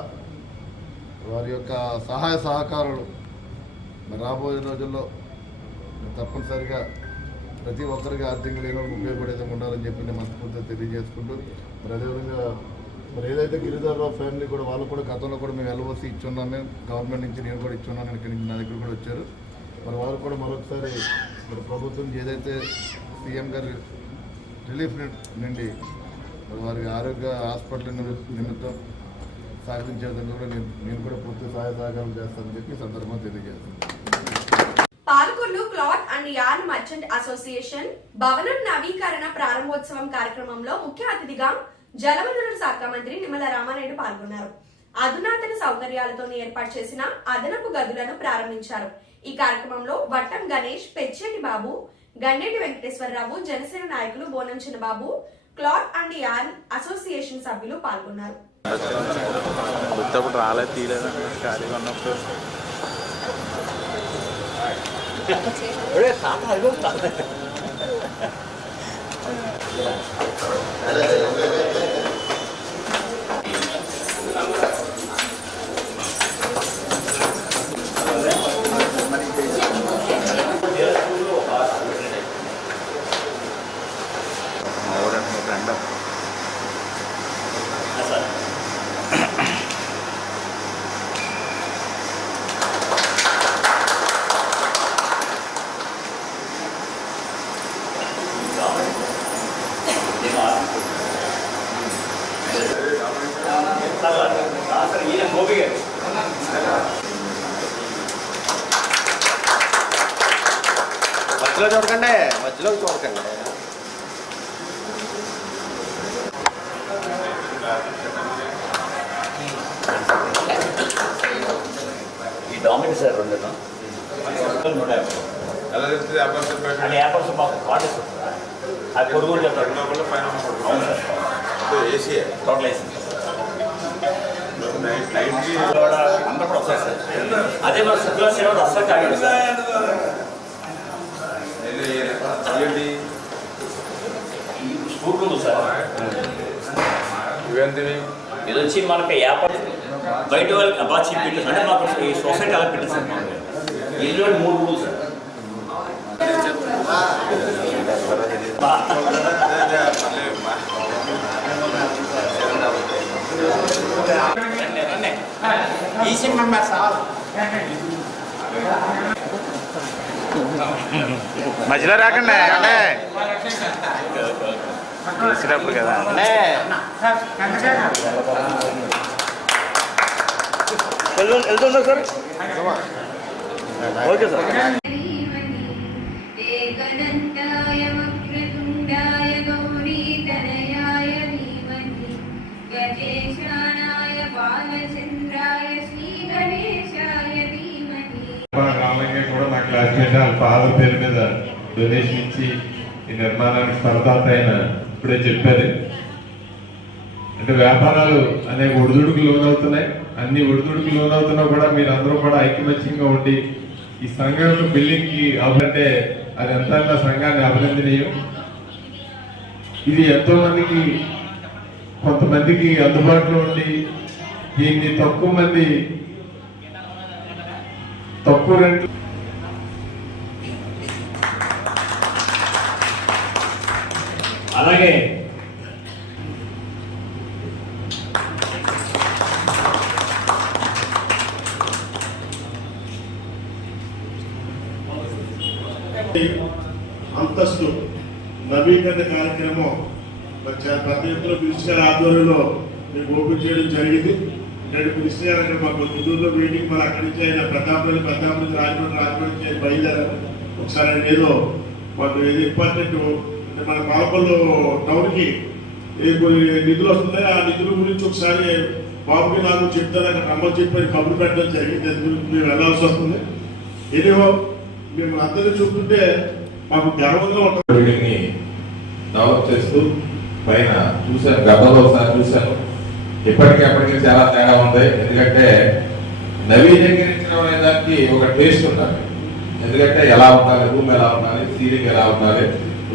వారి యొక్క సహాయ సహకారాలు మరి రాబోయే రోజుల్లో తప్పనిసరిగా ప్రతి ఒక్కరికి ఆర్థిక లేనోళ్ళకి ఉపయోగపడేది ఉండాలని చెప్పి నేను మనస్ఫూర్తిగా తెలియజేసుకుంటూ మరి అదేవిధంగా మరి ఏదైతే గిరిధర్రావు ఫ్యామిలీ కూడా వాళ్ళు కూడా గతంలో కూడా మేము ఎల్ఓసి ఇచ్చున్నాం, మేము గవర్నమెంట్ నుంచి నేను కూడా ఇచ్చున్నాను, ఇక్కడి నుంచి నా దగ్గర కూడా వచ్చారు. మరి వారు కూడా మరొకసారి మరి ప్రభుత్వం ఏదైతే సీఎం గారి రిలీఫ్ నుండి మరి వారి ఆరోగ్య హాస్పిటల్ నిమిత్తం సాధించే విధంగా కూడా నేను కూడా పూర్తి సహాయ సహకారం చేస్తానని చెప్పి సందర్భంగా తెలియజేస్తాను. Palakollu cloth and yarn merchant association భవనం నవీకరణ ప్రారంభోత్సవం కార్యక్రమంలో ముఖ్య అతిథిగా జలవనరుల శాఖ మంత్రి నిమ్మల రామానాయుడు పాల్గొన్నారు. అధునాతన సౌకర్యాలతో ఏర్పాటు చేసిన అదనపు గదులను ప్రారంభించారు. ఈ కార్యక్రమంలో వట్టం గణేష్, పెచ్చేటి బాబు, గండేటి వెంకటేశ్వరరావు, జనసేన నాయకులు బోనం చిన్నబాబు, క్లాత్ అండ్ యార్న్ అసోసియేషన్ సభ్యులు పాల్గొన్నారు. మధ్యలో చూడకండి, మధ్యలో చూడకండి. ఈ డామినేట్ సార్ రెండు అది పొరుగురు చెప్తారు. ఏసీ టోటల్ ఏసీ అందరూ కూడా వస్తారు సార్. అదే మన శుక్లా సేవ అస్సలు కాదు సార్. స్కూల్ ఉంది సార్. ఇది వచ్చి మనకి వ్యాపారం బయట వాళ్ళకి బాగా చీప్ పెట్టారు. అంటే మాకు ఈ సొసైటీ అలా పెట్టారు సార్. ఇల్లు 3 rules sir. EC member sir మధ్యలో రాకండి తెలిసినప్పుడు కదా. వెళ్తుందా సార్? Okay sir. కూడా నా క్లాస్మేట్ వాళ్ళ ఫాదర్ పేరు మీద డొనేషన్ ఇచ్చి ఈ నిర్మాణానికి స్పర్ధాత అయిన ఇప్పుడే చెప్పారు. అంటే వ్యాపారాలు అనేక ఒడిదుడుకు లోనవుతున్నాయి. అన్ని ఒడిదుడుకు లోనవుతున్నా కూడా మీరందరూ కూడా ఐకమత్యంగా ఉండి ఈ సంఘం బిల్డింగ్ కి అవ్వంటే అది ఎంత సంఘాన్ని అభినందనీయం. ఇది ఎంతో మందికి కొంతమందికి అందుబాటులో ఉండి దీన్ని తక్కువ రెంట్ అలాగే అంతస్తు నవీకరణ కార్యక్రమం పెద్ద ఎత్తున మినిస్టర్ గారి ఆధ్వర్యంలో మేము ఓపెన్ చేయడం జరిగింది. నేను మినిస్టర్ గారు అంటే మాకు గుంటూరులో మీటింగ్ మళ్ళీ అక్కడి నుంచి ఆయన ప్రతాపల్లి నుంచి రాజమండ్రి నుంచి బయలుదేరారు. ఒకసారి ఆయన ఏదో మాకు ఏదో ఇంపార్టెంట్ అంటే మన పాలకొల్లు టౌన్కి ఏ నిధులు వస్తున్నాయి ఆ నిధుల గురించి ఒకసారి బాబుకి నాకు చెప్తాను అక్కడ రమ్మని చెప్పి కబురు పెట్టడం జరిగింది. దాని గురించి మేము వెళ్ళాల్సి వస్తుంది. ఏదో మేము అందరినీ చూస్తుంటే మాకు గర్వంగా ఉంటుంది. డెవలప్ చేస్తూ పైన చూశాను, గతంలో ఒకసారి చూశాను. ఇప్పటికీ చాలా తేడా ఉంది. ఎందుకంటే నవీకరించడం అనే దానికి ఒక టేస్ట్ ఉండాలి. ఎందుకంటే ఎలా ఉండాలి, రూమ్ ఎలా ఉండాలి, సీలింగ్ ఎలా ఉండాలి,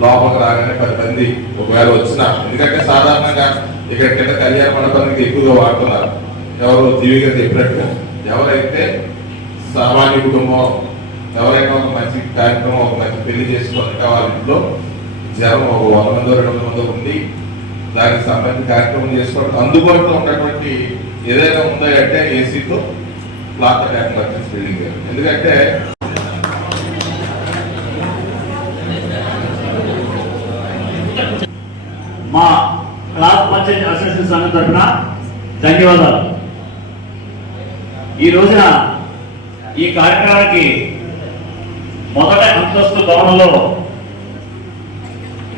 లోపలికి రాగానే 10 మంది ఒకవేళ వచ్చినా, ఎందుకంటే సాధారణంగా ఇక్కడ కింద కళ్యాణ మండపానికి ఎక్కువగా వాడుతున్నారు. ఎవరు జీవిగా చెప్పినట్టుగా ఎవరైతే సామాన్య కుటుంబం ఎవరైనా ఒక మంచి కార్యక్రమం ఒక మంచి పెళ్లి చేసుకుంటే వాళ్ళ ఇంట్లో జనం ఒక 100 మందో 200 మందో ఉండి దానికి సంబంధించిన కార్యక్రమం చేసుకోవడం అందుబాటులో ఉన్నటువంటి ఏదైనా ఉందో అంటే ఏసీతో క్లాత్ కన్వర్జెన్స్ బిల్డింగ్. ఎందుకంటే మా క్లాత్ పర్చేజ్ అసోసియేషన్ సంఘం తరఫున ధన్యవాదాలు. ఈ రోజున ఈ కార్యక్రమానికి మొదటి అంతస్తు భవనంలో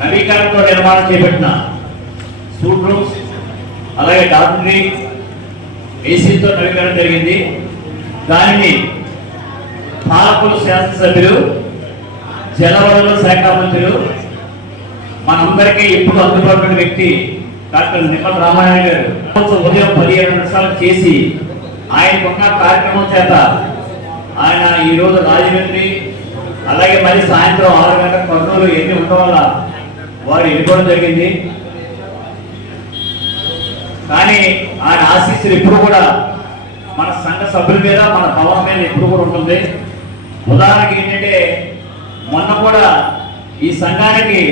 నవీకరణతో నిర్మాణం చేపట్టిన సూట్ రూమ్స్, అలాగే డార్మిటరీ, ఏసీతో నవీకరణ జరిగింది. దానిని పాలకులు శాసనసభ్యులు, జలవనరుల శాఖ మంత్రులు, మనందరికీ ఇప్పుడు అందుబాటులో ఉన్న వ్యక్తి డాక్టర్ నిమ్మల రామారాయణ గారు ఉదయం 17 నిమిషాలు చేసి ఆయనకున్న కార్యక్రమం చేత ఆయన ఈరోజు రాజమండ్రి, అలాగే మరి సాయంత్రం 6 గంటల కర్నూలు ఎన్ని ఉండడం వల్ల వారు వెళ్ళిపోవడం జరిగింది. కానీ ఆయన ఆశీస్సులు ఇప్పుడు కూడా మన సంఘ సభ్యుల మీద, మన భవనం మీద ఎప్పుడు కూడా ఉంటుంది. ఉదాహరణకి ఏంటంటే, మొన్న కూడా ఈ సంఘానికి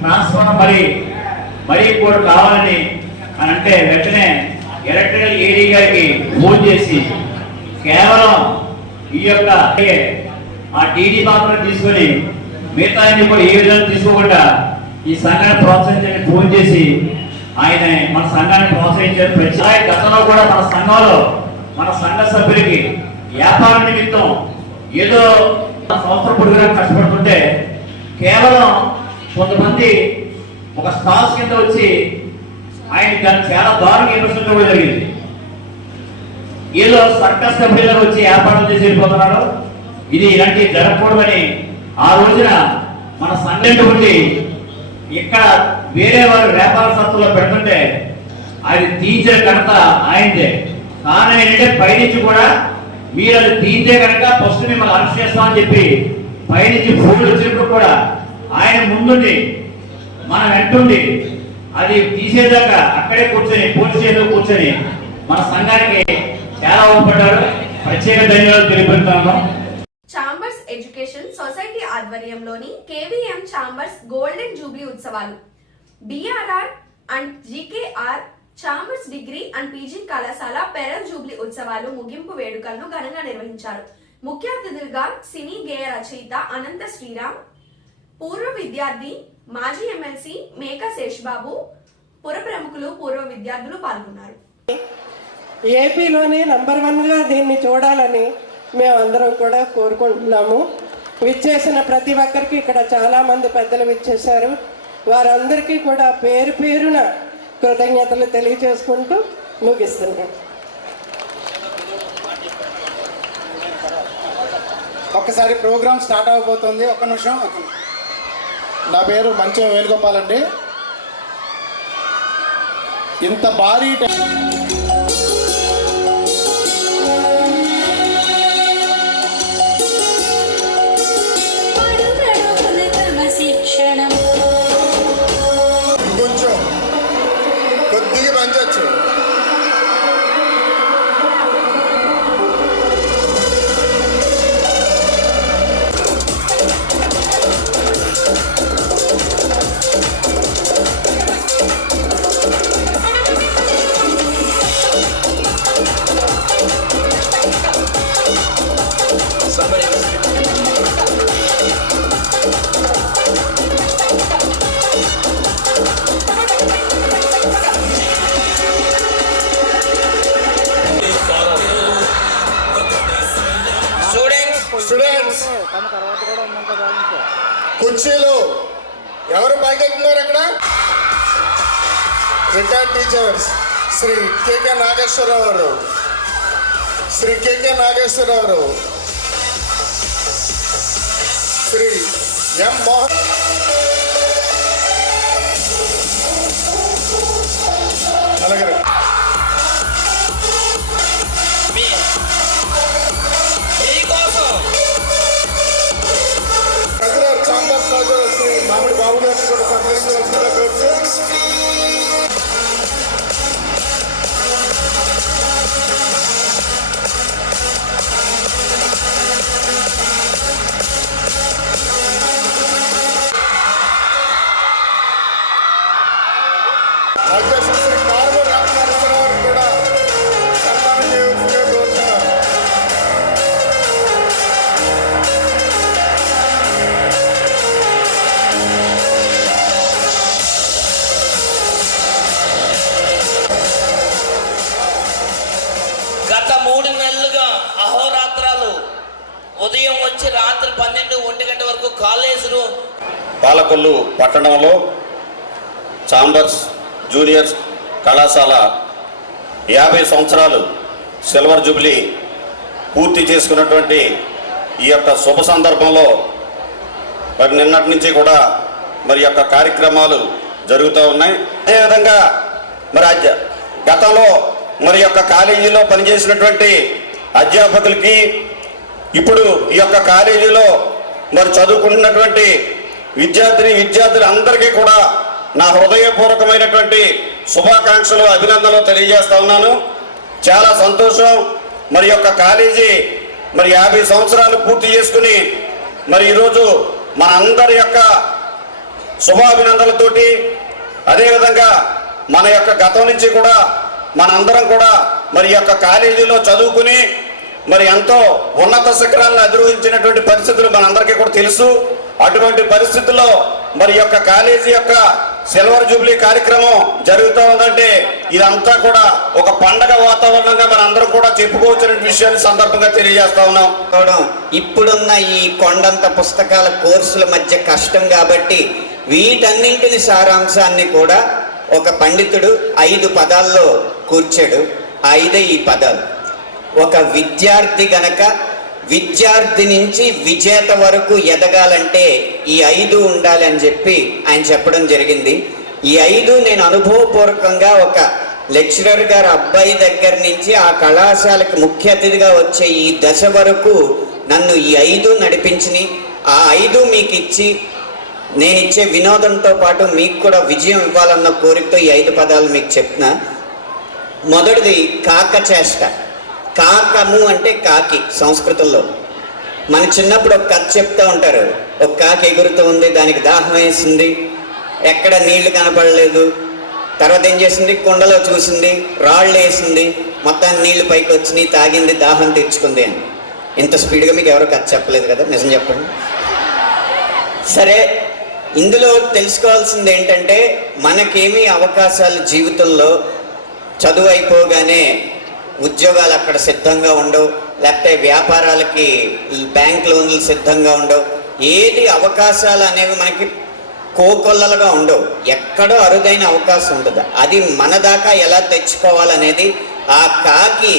ట్రాన్స్ఫర్ మరీ కూడా కావాలని అని అంటే వెంటనే ఎలక్ట్రికల్ ఏడీ గారికి ఫోన్ చేసి కేవలం ఈ యొక్క ఆ టీడీ మాత్రం తీసుకొని మిగతా కూడా ఏ విధంగా తీసుకోకుండా ఈ సంఘాన్ని ప్రోత్సహించని ఫోన్ చేసి ఆయన మన సంఘాన్ని ప్రోత్సహించారు. ప్రతి గతంలో కూడా మన సంఘంలో మన సంఘ సభ్యులకి వ్యాపార నిమిత్తం ఏదో సంవత్సరం పొడుగునా కష్టపడుతుంటే కేవలం కొంతమంది ఒక స్టాల్స్ కింద వచ్చి ఆయన దాన్ని చాలా దారుణంగా విమర్శించడం కూడా జరిగింది. ఏదో సర్కస్ కంపెనీలో వచ్చి వ్యాపారం చేసి వెళ్ళిపోతున్నాడు. ఇది ఇలాంటి జరగకూడదని ఆ రోజున మన సంఘం ఉండి ఇక్కడ వేరే వారు వ్యాపార సంస్థలో పెడుతుంటే అది తీర్చే కనుక ఆయనదే. కారణం ఏంటంటే పైనుంచి కూడా మీరు అది తీర్చే కనుక ఫస్ట్ మిమ్మల్ని అరెస్ట్ చేస్తామని చెప్పి పైనుంచి ఫోన్లు వచ్చినప్పుడు కూడా ఆయన ముందుండి మన వెంటుండి అది తీసేదాకా అక్కడే కూర్చొని పోలీస్ స్టేషన్లో కూర్చొని మన సంఘానికి చాలా ఉపపడ్డారు. ప్రత్యేక ధన్యవాదాలు తెలియపరుస్తున్నాను. ఛాంబర్స్ ఎడ్యుకేషన్ సొసైటీ ఆధ్వర్యంలోని కేవీఎం ఛాంబర్స్ గోల్డెన్ జూబ్లీ ఉత్సవాలు, BRR and జీకేఆర్ chambers degree and PG కళాశాల పెరల్ జూబ్లీ ఉత్సవాలు ముగింపు వేడుకలను ఘనంగా నిర్వహించారు. ముఖ్య అతిథులుగా సినీ గేయ రచయిత అనంత శ్రీరామ్, పూర్వ విద్యార్థి మాజీ ఎమ్మెల్సీ మేకా శేషబాబు, పుర ప్రముఖులు, పూర్వ విద్యార్థులు పాల్గొన్నారు. ఏపీలోనే నంబర్ 1గా దీన్ని చూడాలని మేమందరం కూడా కోరుకుంటున్నాము. విచ్చేసిన ప్రతి ఒక్కరికి ఇక్కడ చాలా మంది పెద్దలు విచ్చేశారు. వారందరికీ కూడా పేరు పేరున కృతజ్ఞతలు తెలియజేసుకుంటూ ముగిస్తున్నాం. ఒక్కసారి ప్రోగ్రామ్ స్టార్ట్ అవబోతుంది. ఒక్క నిమిషం. నా పేరు మంచం వేణుగోపాల్ అండి. ఇంత భారీ కొంచెం కొద్దిగా పంచచ్చు. స్టూడెంట్స్ కుర్చీలు ఎవరు పైకెక్కుతున్నారు? అక్కడ రిటైర్డ్ టీచర్స్ శ్రీ కేకే నాగేశ్వరరావు గారు, శ్రీ కేకే నాగేశ్వరరావు గారు, శ్రీ ఎం మోహన్, అలాగే శ్రీ మామిడి బాబు గారిని కూడా సంప్రదించవలసిందిగా కోరుతూ అధ్యక్షుడు శ్రీ కార్గో రామనరసింహరావు గారిని కూడా సన్మానం చేయవలసిందిగా కోరుతున్నాను. గత 3 నెలలుగా అహోరాత్రాలు ఉదయం వచ్చి రాత్రి 12-1 గంట వరకు కాలేజీలు. పాలకొల్లు పట్టణంలో ఛాంబర్స్ జూనియర్ కళాశాల 50 సంవత్సరాలు సిల్వర్ జూబ్లీ పూర్తి చేసుకున్నటువంటి ఈ యొక్క శుభ సందర్భంలో మరి నిన్నటి నుంచి కూడా మరి యొక్క కార్యక్రమాలు జరుగుతూ ఉన్నాయి. అదేవిధంగా మరి గతంలో మరి యొక్క కాలేజీలో పనిచేసినటువంటి అధ్యాపకులకి, ఇప్పుడు ఈ యొక్క కాలేజీలో మరి చదువుకుంటున్నటువంటి విద్యార్థులందరికీ కూడా నా హృదయపూర్వకమైనటువంటి శుభాకాంక్షలు, అభినందనలు తెలియజేస్తా ఉన్నాను. చాలా సంతోషం. మరి యొక్క కాలేజీ మరి 50 సంవత్సరాలు పూర్తి చేసుకుని మరి ఈరోజు మన అందరి యొక్క శుభాభినందనలతోటి, అదేవిధంగా మన యొక్క గతం నుంచి కూడా మనందరం కూడా మరి యొక్క కాలేజీలో చదువుకుని మరి ఎంతో ఉన్నత శిఖరాలను అధిరోహించినటువంటి పరిస్థితులు మనందరికీ కూడా తెలుసు. అటువంటి పరిస్థితుల్లో మరి యొక్క కాలేజీ యొక్క సిల్వర్ జూబ్లీ కార్యక్రమం జరుగుతూ ఉందంటే ఇదంతా కూడా ఒక పండగ వాతావరణంగా మనందరం కూడా చెప్పుకోవచ్చిన విషయాన్ని సందర్భంగా తెలియజేస్తా ఉన్నాం. ఇప్పుడున్న ఈ కొండంత పుస్తకాల కోర్సుల మధ్య కష్టం కాబట్టి వీటన్నింటిని సారాంశాన్ని కూడా ఒక పండితుడు 5 పదాల్లో కూర్చాడు. 5 ఈ పదాలు. ఒక విద్యార్థి గనక విద్యార్థి నుంచి విజేత వరకు ఎదగాలంటే ఈ 5 ఉండాలి అని చెప్పి ఆయన చెప్పడం జరిగింది. ఈ 5 నేను అనుభవపూర్వకంగా ఒక లెక్చరర్ గారు అబ్బాయి దగ్గర నుంచి ఆ కళాశాలకు ముఖ్య అతిథిగా వచ్చే ఈ దశ వరకు నన్ను ఈ 5 నడిపించిని. ఆ 5 మీకు ఇచ్చి నేను ఇచ్చే వినోదంతో పాటు మీకు కూడా విజయం ఇవ్వాలన్న కోరికతో ఈ 5 పదాలు మీకు చెప్తున్నా. మొదటిది కాకచేష్ట. కాకము అంటే కాకి సంస్కృతంలో. మన చిన్నప్పుడు ఒక కథ చెప్తూ ఉంటారు. ఒక కాకి ఎగురుతూ ఉంది, దానికి దాహం వేసింది, ఎక్కడ నీళ్లు కనపడలేదు. తర్వాత ఏం చేసింది, కుండలో చూసింది, రాళ్ళు వేసింది, మొత్తాన్ని నీళ్లు పైకి వచ్చినాయి, తాగింది, దాహం తెచ్చుకుంది అని. ఇంత స్పీడ్గా మీకు ఎవరో కథ చెప్పలేదు కదా, నిజం చెప్పండి. సరే, ఇందులో తెలుసుకోవాల్సింది ఏంటంటే మనకేమీ అవకాశాలు జీవితంలో చదువు అయిపోగానే ఉద్యోగాలు అక్కడ సిద్ధంగా ఉండవు, లేకపోతే వ్యాపారాలకి బ్యాంక్ లోన్లు సిద్ధంగా ఉండవు. ఏది అవకాశాలు అనేవి మనకి కోకొల్లలుగా ఉండవు. ఎక్కడో అరుదైన అవకాశం ఉంటుంది. అది మన దాకా ఎలా తెచ్చుకోవాలనేది ఆ కాకి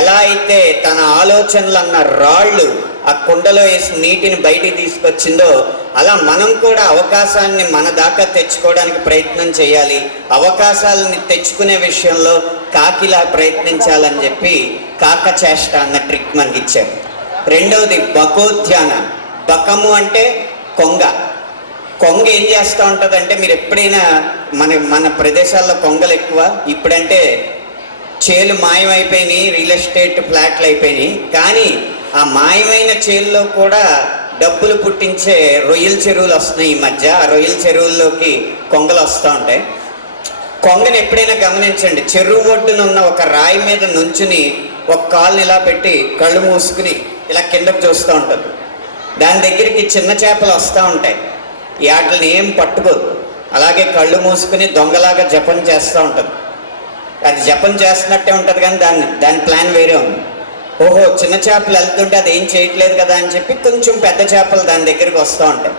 ఎలా అయితే తన ఆలోచనలు అన్న రాళ్ళు ఆ కుండలో వేసి నీటిని బయటికి తీసుకొచ్చిందో అలా మనం కూడా అవకాశాన్ని మన దాకా తెచ్చుకోవడానికి ప్రయత్నం చేయాలి. అవకాశాలని తెచ్చుకునే విషయంలో కాకిలా ప్రయత్నించాలని చెప్పి కాకచేష్ట అన్న ట్రిక్ మనకి ఇచ్చారు. రెండవది బకోధ్యాన. బకము అంటే కొంగ. కొంగ ఏం చేస్తూ ఉంటుందంటే, మీరు ఎప్పుడైనా మన ప్రదేశాల్లో కొంగలు ఎక్కువ. ఇప్పుడంటే చేలు మాయమైపోయినాయి, రియల్ ఎస్టేట్ ఫ్లాట్లు అయిపోయినాయి. కానీ ఆ మాయమైన చేల్లో కూడా డబ్బులు పుట్టించే రొయ్యల చెరువులు వస్తున్నాయి ఈ మధ్య. ఆ రొయ్యల చెరువుల్లోకి కొంగలు వస్తూ ఉంటాయి. కొంగని ఎప్పుడైనా గమనించండి, చెరువు ఒడ్డున ఉన్న ఒక రాయి మీద నుంచుని ఒక కాలుని ఇలా పెట్టి కళ్ళు మూసుకుని ఇలా కిందకు చూస్తూ ఉంటుంది. దాని దగ్గరికి చిన్న చేపలు వస్తూ ఉంటాయి. ఈ వాటిని ఏం పట్టుకోదు. అలాగే కళ్ళు మూసుకుని దొంగలాగా జపం చేస్తూ ఉంటుంది. అది జపం చేస్తున్నట్టే ఉంటుంది, కానీ దాని ప్లాన్ వేరే ఉంది. ఓహో, చిన్న చేపలు వెళ్తుంటే అది ఏం చేయట్లేదు కదా అని చెప్పి కొంచెం పెద్ద చేపలు దాని దగ్గరికి వస్తూ ఉంటాయి.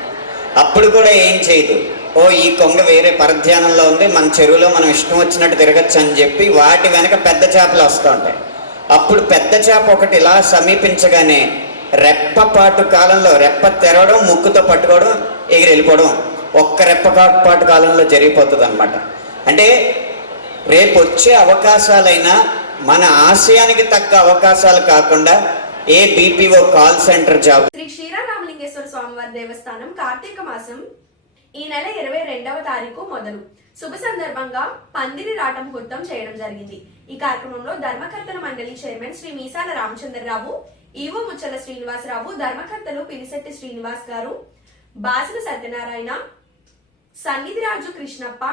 అప్పుడు కూడా ఏం చేయదు. ఓ, ఈ కొంగ వేరే పరధ్యానంలో ఉంది, మన చెరువులో మనం ఇష్టం వచ్చినట్టు తిరగచ్చు అని చెప్పి వాటి వెనక పెద్ద చేపలు వస్తూ ఉంటాయి. అప్పుడు పెద్ద చేప ఒకటి ఇలా సమీపించగానే రెప్పపాటు కాలంలో, రెప్ప తెరవడం, ముక్కుతో పట్టుకోవడం, ఎగిరి వెళ్ళిపోవడం ఒక్క రెప్పపాటు కాలంలో జరిగిపోతుంది అనమాట. అంటే రేపు వచ్చే అవకాశాలైనా మన ఆశయానికి తగ్గ అవకాశాలు కాకుండా ఏ BPO call centre job. Sri Ksheeraramalingeswara స్వామివారి దేవస్థానం కార్తీక మాసం ఈ నెల 22వ తారీఖు మొదలు శుభ సందర్భంగా పందిరి రాట ముహూర్తం చేయడం జరిగింది. ఈ కార్యక్రమంలో ధర్మకర్తల మండలి చైర్మన్ శ్రీ మీసాల రామచంద్రరావు, ఈవో ముచ్చల శ్రీనివాసరావు, ధర్మకర్తలు పినిశెట్టి శ్రీనివాస్ గారు, బాసిన సత్యనారాయణ, సన్నిధిరాజు కృష్ణప్ప,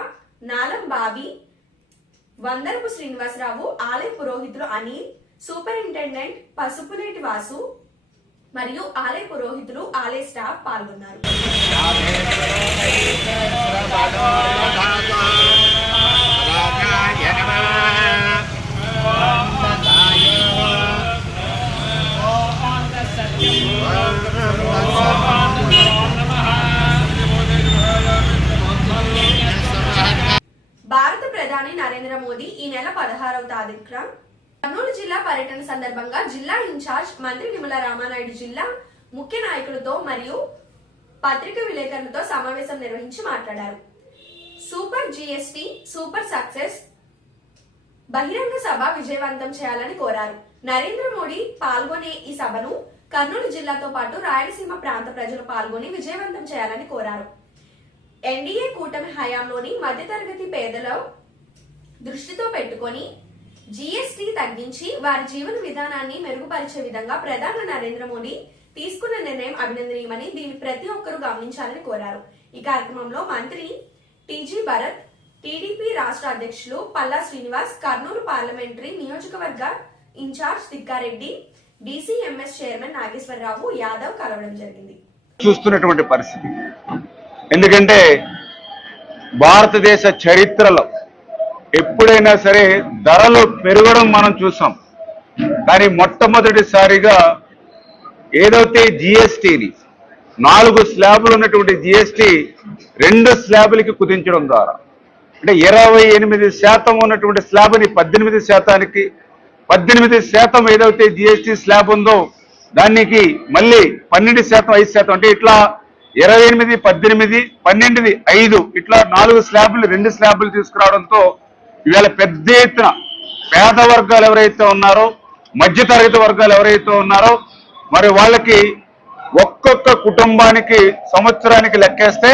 నాలం బాబీ, వందరపు శ్రీనివాసరావు, ఆలయ పురోహితులు అనిల్, సూపరింటెండెంట్ పసుపులేటి వాసు మరియు ఆలయ పురోహితులు, ఆలయ స్టాఫ్ పాల్గొన్నారు. భారత ప్రధాని నరేంద్ర మోదీ ఈ నెల నెల 16వ తారీఖున కర్నూలు జిల్లా పర్యటన సందర్భంగా జిల్లా ఇన్ఛార్జ్ మంత్రి నిమ్మల రామానాయుడు జిల్లా ముఖ్య నాయకులతో మరియు పత్రికా విలేకరులతో సమావేశం నిర్వహించి మాట్లాడారు. సూపర్ జీఎస్టీ సూపర్ సక్సెస్ బహిరంగ సభ విజయవంతం చేయాలని కోరారు. నరేంద్ర మోడీ పాల్గొనే ఈ సభను కర్నూలు జిల్లాతో పాటు రాయలసీమ ప్రాంత ప్రజలు పాల్గొని విజయవంతం చేయాలని కోరారు. ఎన్డీఏ కూటమి హయాంలోని మధ్యతరగతి పేదల దృష్టితో పెట్టుకొని జీఎస్టీ తగ్గించి వారి జీవన విధానాన్ని మెరుగుపరిచే విధంగా ప్రధాని నరేంద్ర మోడీ తీసుకున్న నిర్ణయం అభినందనీయమని దీన్ని ప్రతి ఒక్కరూ గమనించాలని కోరారు. ఈ కార్యక్రమంలో మంత్రి టీజీ భరత్, టీడీపీ రాష్ట్ర అధ్యక్షులు పల్లా శ్రీనివాస్, కర్నూలు పార్లమెంటరీ నియోజకవర్గ incharge Tikkareddy, DCMS chairman Nageswararao Yadav కలవడం జరిగింది. చూస్తున్నటువంటి పరిస్థితి, ఎందుకంటే భారతదేశ చరిత్రలో ఎప్పుడైనా సరే ధరలు పెరగడం మనం చూసాం. కానీ మొట్టమొదటిసారిగా ఏదైతే జిఎస్టీని 4 స్లాబులు ఉన్నటువంటి జిఎస్టీ 2 స్లాబులకి కుదించడం ద్వారా, అంటే 28% ఉన్నటువంటి స్లాబ్ని 18%, 18% ఏదైతే జిఎస్టీ స్లాబ్ ఉందో దానికి మళ్ళీ 12%, 5%, అంటే ఇట్లా 28, 18, 12, 5 ఇట్లా 4 స్లాబులు 2 స్లాబులు తీసుకురావడంతో ఇవాళ పెద్ద ఎత్తున పేద వర్గాలు ఎవరైతే ఉన్నారో, మధ్యతరగతి వర్గాలు ఎవరైతే ఉన్నారో మరి వాళ్ళకి ఒక్కొక్క కుటుంబానికి సంవత్సరానికి లెక్కేస్తే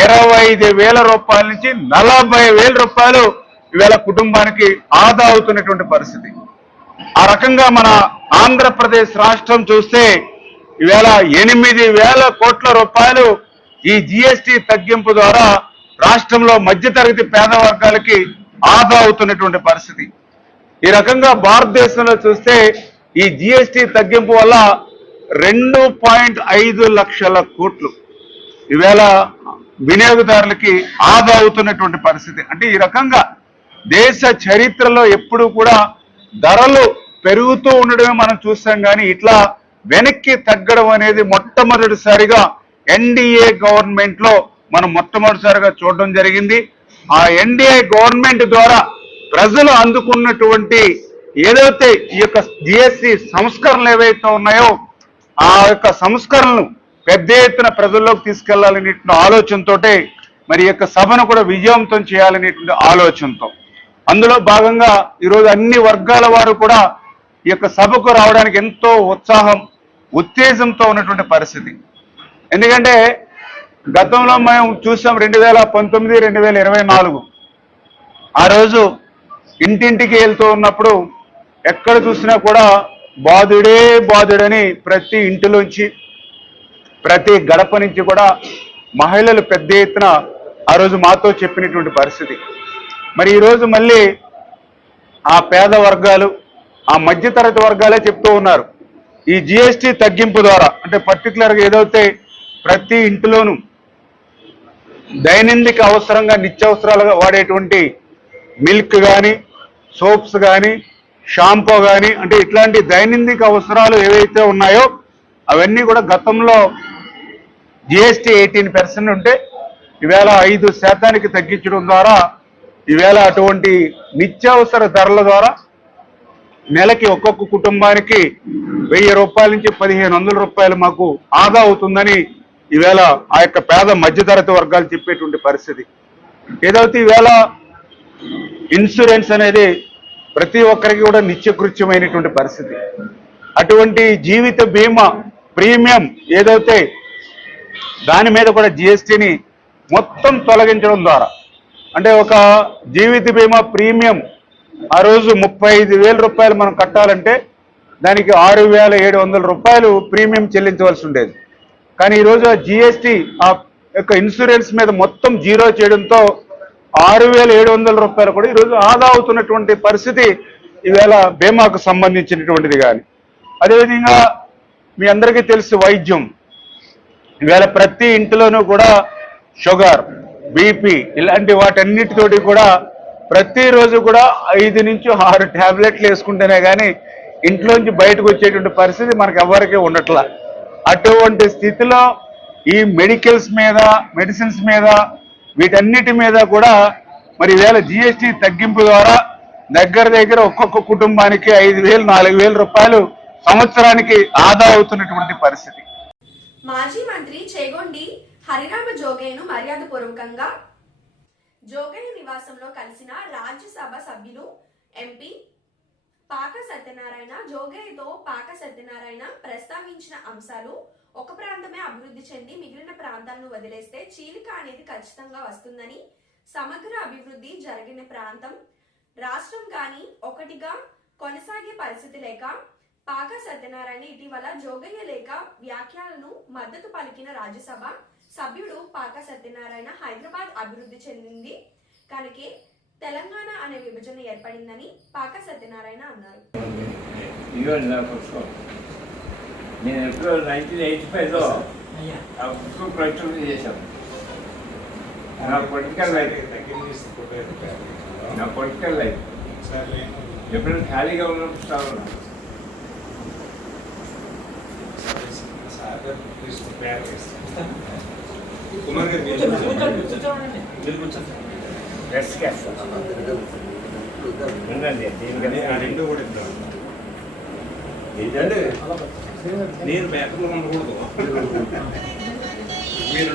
25,000 రూపాయల నుంచి 40,000 రూపాయలు ఇవాళ కుటుంబానికి ఆదా అవుతున్నటువంటి పరిస్థితి. ఆ రకంగా మన ఆంధ్రప్రదేశ్ రాష్ట్రం చూస్తే ఇవాళ 8,000 కోట్ల రూపాయలు ఈ జిఎస్టీ తగ్గింపు ద్వారా రాష్ట్రంలో మధ్యతరగతి పేద వర్గాలకి ఆదా అవుతున్నటువంటి పరిస్థితి. ఈ రకంగా భారతదేశంలో చూస్తే ఈ జిఎస్టీ తగ్గింపు వల్ల 2.5 లక్షల కోట్లు ఈవేళ వినియోగదారులకి ఆదా అవుతున్నటువంటి పరిస్థితి. అంటే ఈ రకంగా దేశ చరిత్రలో ఎప్పుడు కూడా ధరలు పెరుగుతూ ఉండడమే మనం చూస్తాం, కానీ ఇట్లా వెనక్కి తగ్గడం అనేది మొట్టమొదటిసారిగా ఎన్డీఏ గవర్నమెంట్ లో మనం మొట్టమొదటిసారిగా చూడడం జరిగింది. ఆ ఎన్డీఏ గవర్నమెంట్ ద్వారా ప్రజలు అందుకున్నటువంటి ఏదైతే ఈ యొక్క జిఎస్టీ సంస్కరణలు ఏవైతే ఉన్నాయో ఆ యొక్క సంస్కరణలు పెద్ద ఎత్తున ప్రజల్లోకి తీసుకెళ్లాలనే ఆలోచనతో మరి యొక్క సభను కూడా విజయవంతం చేయాలనేటువంటి ఆలోచనతో అందులో భాగంగా ఈరోజు అన్ని వర్గాల వారు కూడా ఈ యొక్క సభకు రావడానికి ఎంతో ఉత్సాహం, ఉత్తేజంతో ఉన్నటువంటి పరిస్థితి. ఎందుకంటే గతంలో మేము చూసాం 2019, 2024 ఆ రోజు ఇంటింటికి వెళ్తూ ఉన్నప్పుడు ఎక్కడ చూసినా కూడా బాధుడే బాధుడని ప్రతి ఇంటిలోంచి ప్రతి గడప నుంచి కూడా మహిళలు పెద్ద ఎత్తున ఆ రోజు మాతో చెప్పినటువంటి పరిస్థితి. మరి ఈరోజు మళ్ళీ ఆ పేద వర్గాలు, ఆ మధ్యతరగతి వర్గాలే చెప్తూ ఉన్నారు ఈ జిఎస్టీ తగ్గింపు ద్వారా, అంటే పర్టికులర్గా ఏదైతే ప్రతి ఇంటిలోనూ దైనందిక అవసరంగా నిత్యావసరాలుగా వాడేటువంటి మిల్క్ కానీ, సోప్స్ కానీ, షాంపూ కానీ, అంటే ఇట్లాంటి దైనందిక అవసరాలు ఏవైతే ఉన్నాయో అవన్నీ కూడా గతంలో జిఎస్టీ 18% ఉంటే ఈవేళ 5% తగ్గించడం ద్వారా ఈవేళ అటువంటి నిత్యావసర ధరల ద్వారా నెలకి ఒక్కొక్క కుటుంబానికి 1000 రూపాయల నుంచి 1,500 రూపాయలు మాకు ఆదా అవుతుందని ఈవేళ ఆ యొక్క పేద మధ్యతరగతి వర్గాలు చెప్పేటువంటి పరిస్థితి. ఏదైతే ఈవేళ ఇన్సూరెన్స్ అనేది ప్రతి ఒక్కరికి కూడా నిత్యకృత్యమైనటువంటి పరిస్థితి. అటువంటి జీవిత బీమా ప్రీమియం ఏదైతే దాని మీద కూడా జిఎస్టీని మొత్తం తొలగించడం ద్వారా, అంటే ఒక జీవిత బీమా ప్రీమియం ఆ రోజు 35,000 రూపాయలు మనం కట్టాలంటే దానికి 6,700 రూపాయలు ప్రీమియం చెల్లించవలసి ఉండేది. కానీ ఈరోజు ఆ జిఎస్టీ ఆ యొక్క ఇన్సూరెన్స్ మీద మొత్తం జీరో చేయడంతో 6,700 రూపాయలు కూడా ఈరోజు ఆదా అవుతున్నటువంటి పరిస్థితి ఈవేళ బీమాకు సంబంధించినటువంటిది. కానీ అదేవిధంగా మీ అందరికీ తెలుసు వైద్యం, ఈవేళ ప్రతి ఇంటిలోనూ కూడా షుగర్, బీపీ ఇలాంటి వాటన్నిటితోటి కూడా ప్రతిరోజు కూడా 5 నుంచి 6 ట్యాబ్లెట్లు వేసుకుంటేనే కానీ ఇంట్లోంచి బయటకు వచ్చేటువంటి పరిస్థితి మనకు ఎవరికీ ఉండట్లా. అటువంటి స్థితిలో ఈ మెడికల్స్ మీద, మెడిసిన్స్ మీద, వీటన్నిటి మీద కూడా మరి ఈవేళ జిఎస్టీ తగ్గింపు ద్వారా దగ్గర ఒక్కొక్క కుటుంబానికి 5,000 4,000 రూపాయలు సంవత్సరానికి ఆదా అవుతున్నటువంటి పరిస్థితి. మాజీ మంత్రి చేగొండి హరిరామ జోగయ్యను మర్యాదపూర్వకంగా జోగయ్య నివాసంలో కలిసిన రాజ్యసభ సభ్యులు ఎంపీ పాక సత్యనారాయణ. జోగయ్యతో పాక సత్యనారాయణ ప్రస్తావించిన అంశాలు, ఒక ప్రాంతమే అభివృద్ధి చెంది మిగిలిన ప్రాంతాలను వదిలేస్తే చీలిక అనేది ఖచ్చితంగా వస్తుందని, సమగ్ర అభివృద్ధి జరిగిన ప్రాంతం రాష్ట్రం గాని ఒకటిగా కొనసాగే పరిస్థితి లేక పాక సత్యనారాయణ ఇటీవల జోగయ్య లేక వ్యాఖ్యలను మద్దతు పలికిన రాజ్యసభ సభ్యుడు పాక సత్యనారాయణ హైదరాబాద్ అభివృద్ధి చెందింది కనుకే తెలంగాణ అనే విభజన ఏర్పడిందని పాక సత్యనారాయణ అన్నారు. నేను ఎప్పుడో 1985లో ఆ పుస్తకం ప్రచురణ చేశాను. నా పొలిటికల్ లైఫ్ ఎప్పుడైనా ఖాళీగా ఉన్నప్పుడు చదవను. నేను బ్యాక్లో ఉండకూడదు. మీరు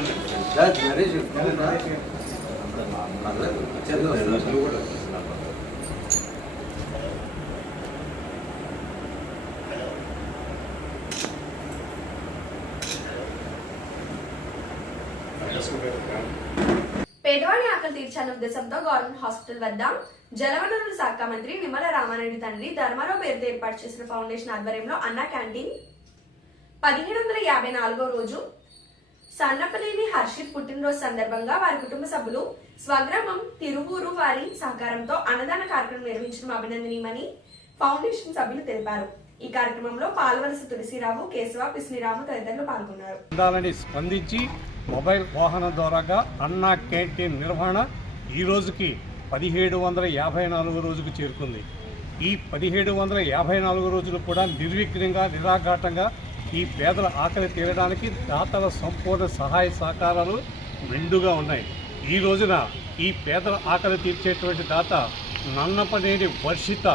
పేదవాడి ఆకలి తీర్చాలనే ఉద్దేశంతో గవర్నమెంట్ హాస్పిటల్ వద్ద జలవనరుల శాఖ మంత్రి నిమ్మల రామారెడ్డి తండ్రి ధర్మారావు పేరుతో ఏర్పాటు చేసిన ఫౌండేషన్ ఆధ్వర్యంలో అన్నా క్యాంటీన్ 1754వ రోజు సన్నపలేని హర్షిత్ పుట్టినరోజు సందర్భంగా వారి కుటుంబ సభ్యులు స్వగ్రామం తిరువూరు వారి సహకారంతో అన్నదాన కార్యక్రమం నిర్వహించడం అభినందనీయమని ఫౌండేషన్ సభ్యులు తెలిపారు. ఈ కార్యక్రమంలో పాల్వలసి తులసిరావు, కేశవ, పిస్నిరాము తదితరులు పాల్గొన్నారు. స్పందించి మొబైల్ వాహనం ద్వారాగా అన్నా క్యాంటీన్ నిర్వహణ ఈ రోజుకి 1754 రోజుకు చేరుకుంది. ఈ 1754 రోజులు కూడా నిర్విఘ్నంగా నిరాఘాటంగా ఈ పేదల ఆకలి తీరడానికి దాతల సంపూర్ణ సహాయ సహకారాలు మెండుగా ఉన్నాయి. ఈ రోజున ఈ పేదల ఆకలి తీర్చేటువంటి దాత నన్నపనేని వర్షిత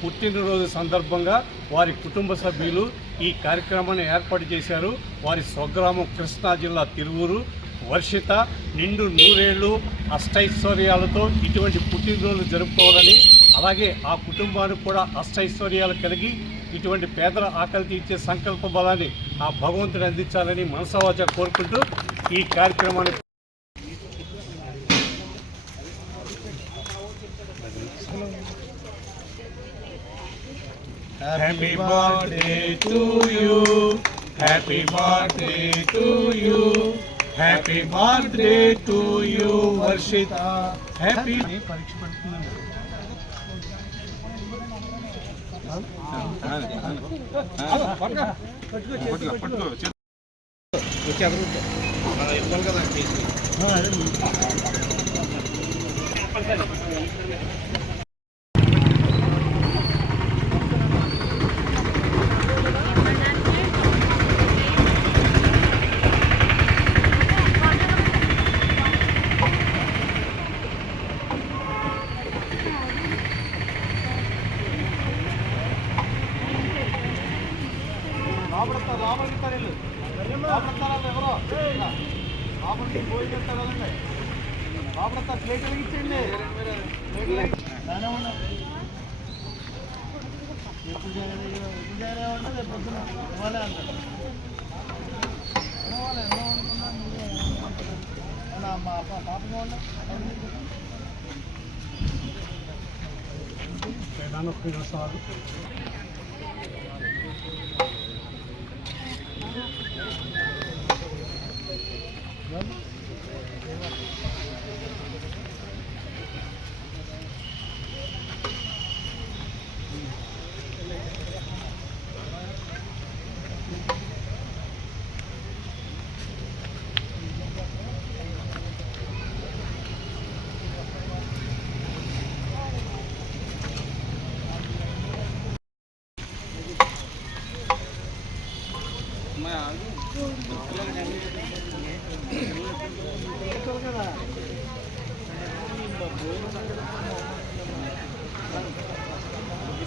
పుట్టినరోజు సందర్భంగా వారి కుటుంబ సభ్యులు ఈ కార్యక్రమాన్ని ఏర్పాటు చేశారు. వారి స్వగ్రామం కృష్ణా జిల్లా తిరువూరు. వర్షిత నిండు నూరేళ్లు అష్టైశ్వర్యాలతో ఇటువంటి పుట్టినరోజు జరుపుకోవాలని, అలాగే ఆ కుటుంబానికి కూడా అష్టైశ్వర్యాలు కలిగి ఇటువంటి పేదల ఆకలి తీర్చే సంకల్ప బలాన్ని ఆ భగవంతుడు అందించాలని మనసావాచ కోరుకుంటూ ఈ కార్యక్రమాన్ని Happy birthday to you, happy birthday to you, happy birthday to you, Varshita. Happy పరీక్ష పెడుతున్నాను.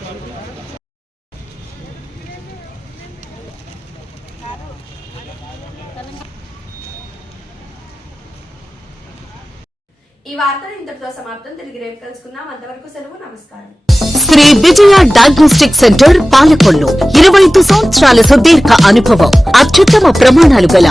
ఈ వార్తలు ఇంతటితో సమాప్తం. తిరిగి రేపు కలుసుకుందాం. అంతవరకు సెలవు. నమస్కారం. శ్రీ విజయ డయాగ్నోస్టిక్ సెంటర్ పాలకొల్లు 25 సంవత్సరాల సుదీర్ఘ అనుభవం, అత్యుత్తమ ప్రమాణాలు గల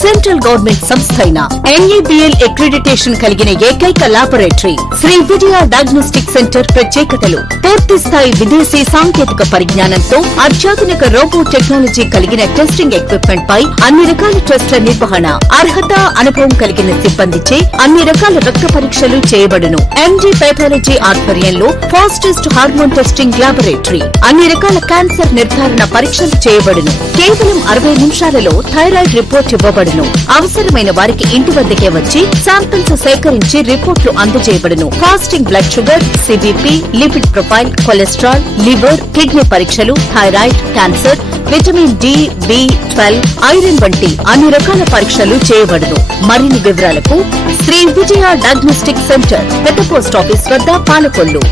సెంట్రల్ గవర్నమెంట్ సంస్థ అయిన NABL అక్రిడిటేషన్ కలిగిన ఏకైక laboratory Shri Vijaya diagnostic centre. ప్రత్యేకతలు: పూర్తి స్థాయి విదేశీ సాంకేతిక పరిజ్ఞానంతో అత్యాధునిక రోబో టెక్నాలజీ కలిగిన టెస్టింగ్ ఎక్విప్మెంట్ పై అన్ని రకాల టెస్టుల నిర్వహణ, అర్హత, అనుభవం కలిగిన సిబ్బందిచే అన్ని రకాల రక్త పరీక్షలు చేయబడును. MD పైథాలజీ ఆధ్వర్యంలో ఫాస్టెస్ట్ హార్మోన్ టెస్టింగ్ ల్యాబొరేటరీ, అన్ని రకాల క్యాన్సర్ నిర్ధారణ పరీక్షలు చేయబడును. కేవలం 60 నిమిషాలలో థైరాయిడ్ రిపోర్ట్ ఇవ్వబడును. అవసరమైన వారికి ఇంటి వద్దకే వచ్చి శాంపిల్స్ సేకరించి రిపోర్ట్లు అందజేయబడును. Fasting blood sugar, CBP, lipid profile, cholesterol, liver, kidney పరీక్షలు, thyroid, cancer, vitamin D, B12, iron వంటి అన్ని రకాల పరీక్షలు చేయబడును. మరిన్ని వివరాలకు శ్రీ విజయ డయాగ్నోస్టిక్ సెంటర్, పెద్ద పోస్ట్ ఆఫీస్ వద్ద, పాలకొల్లు.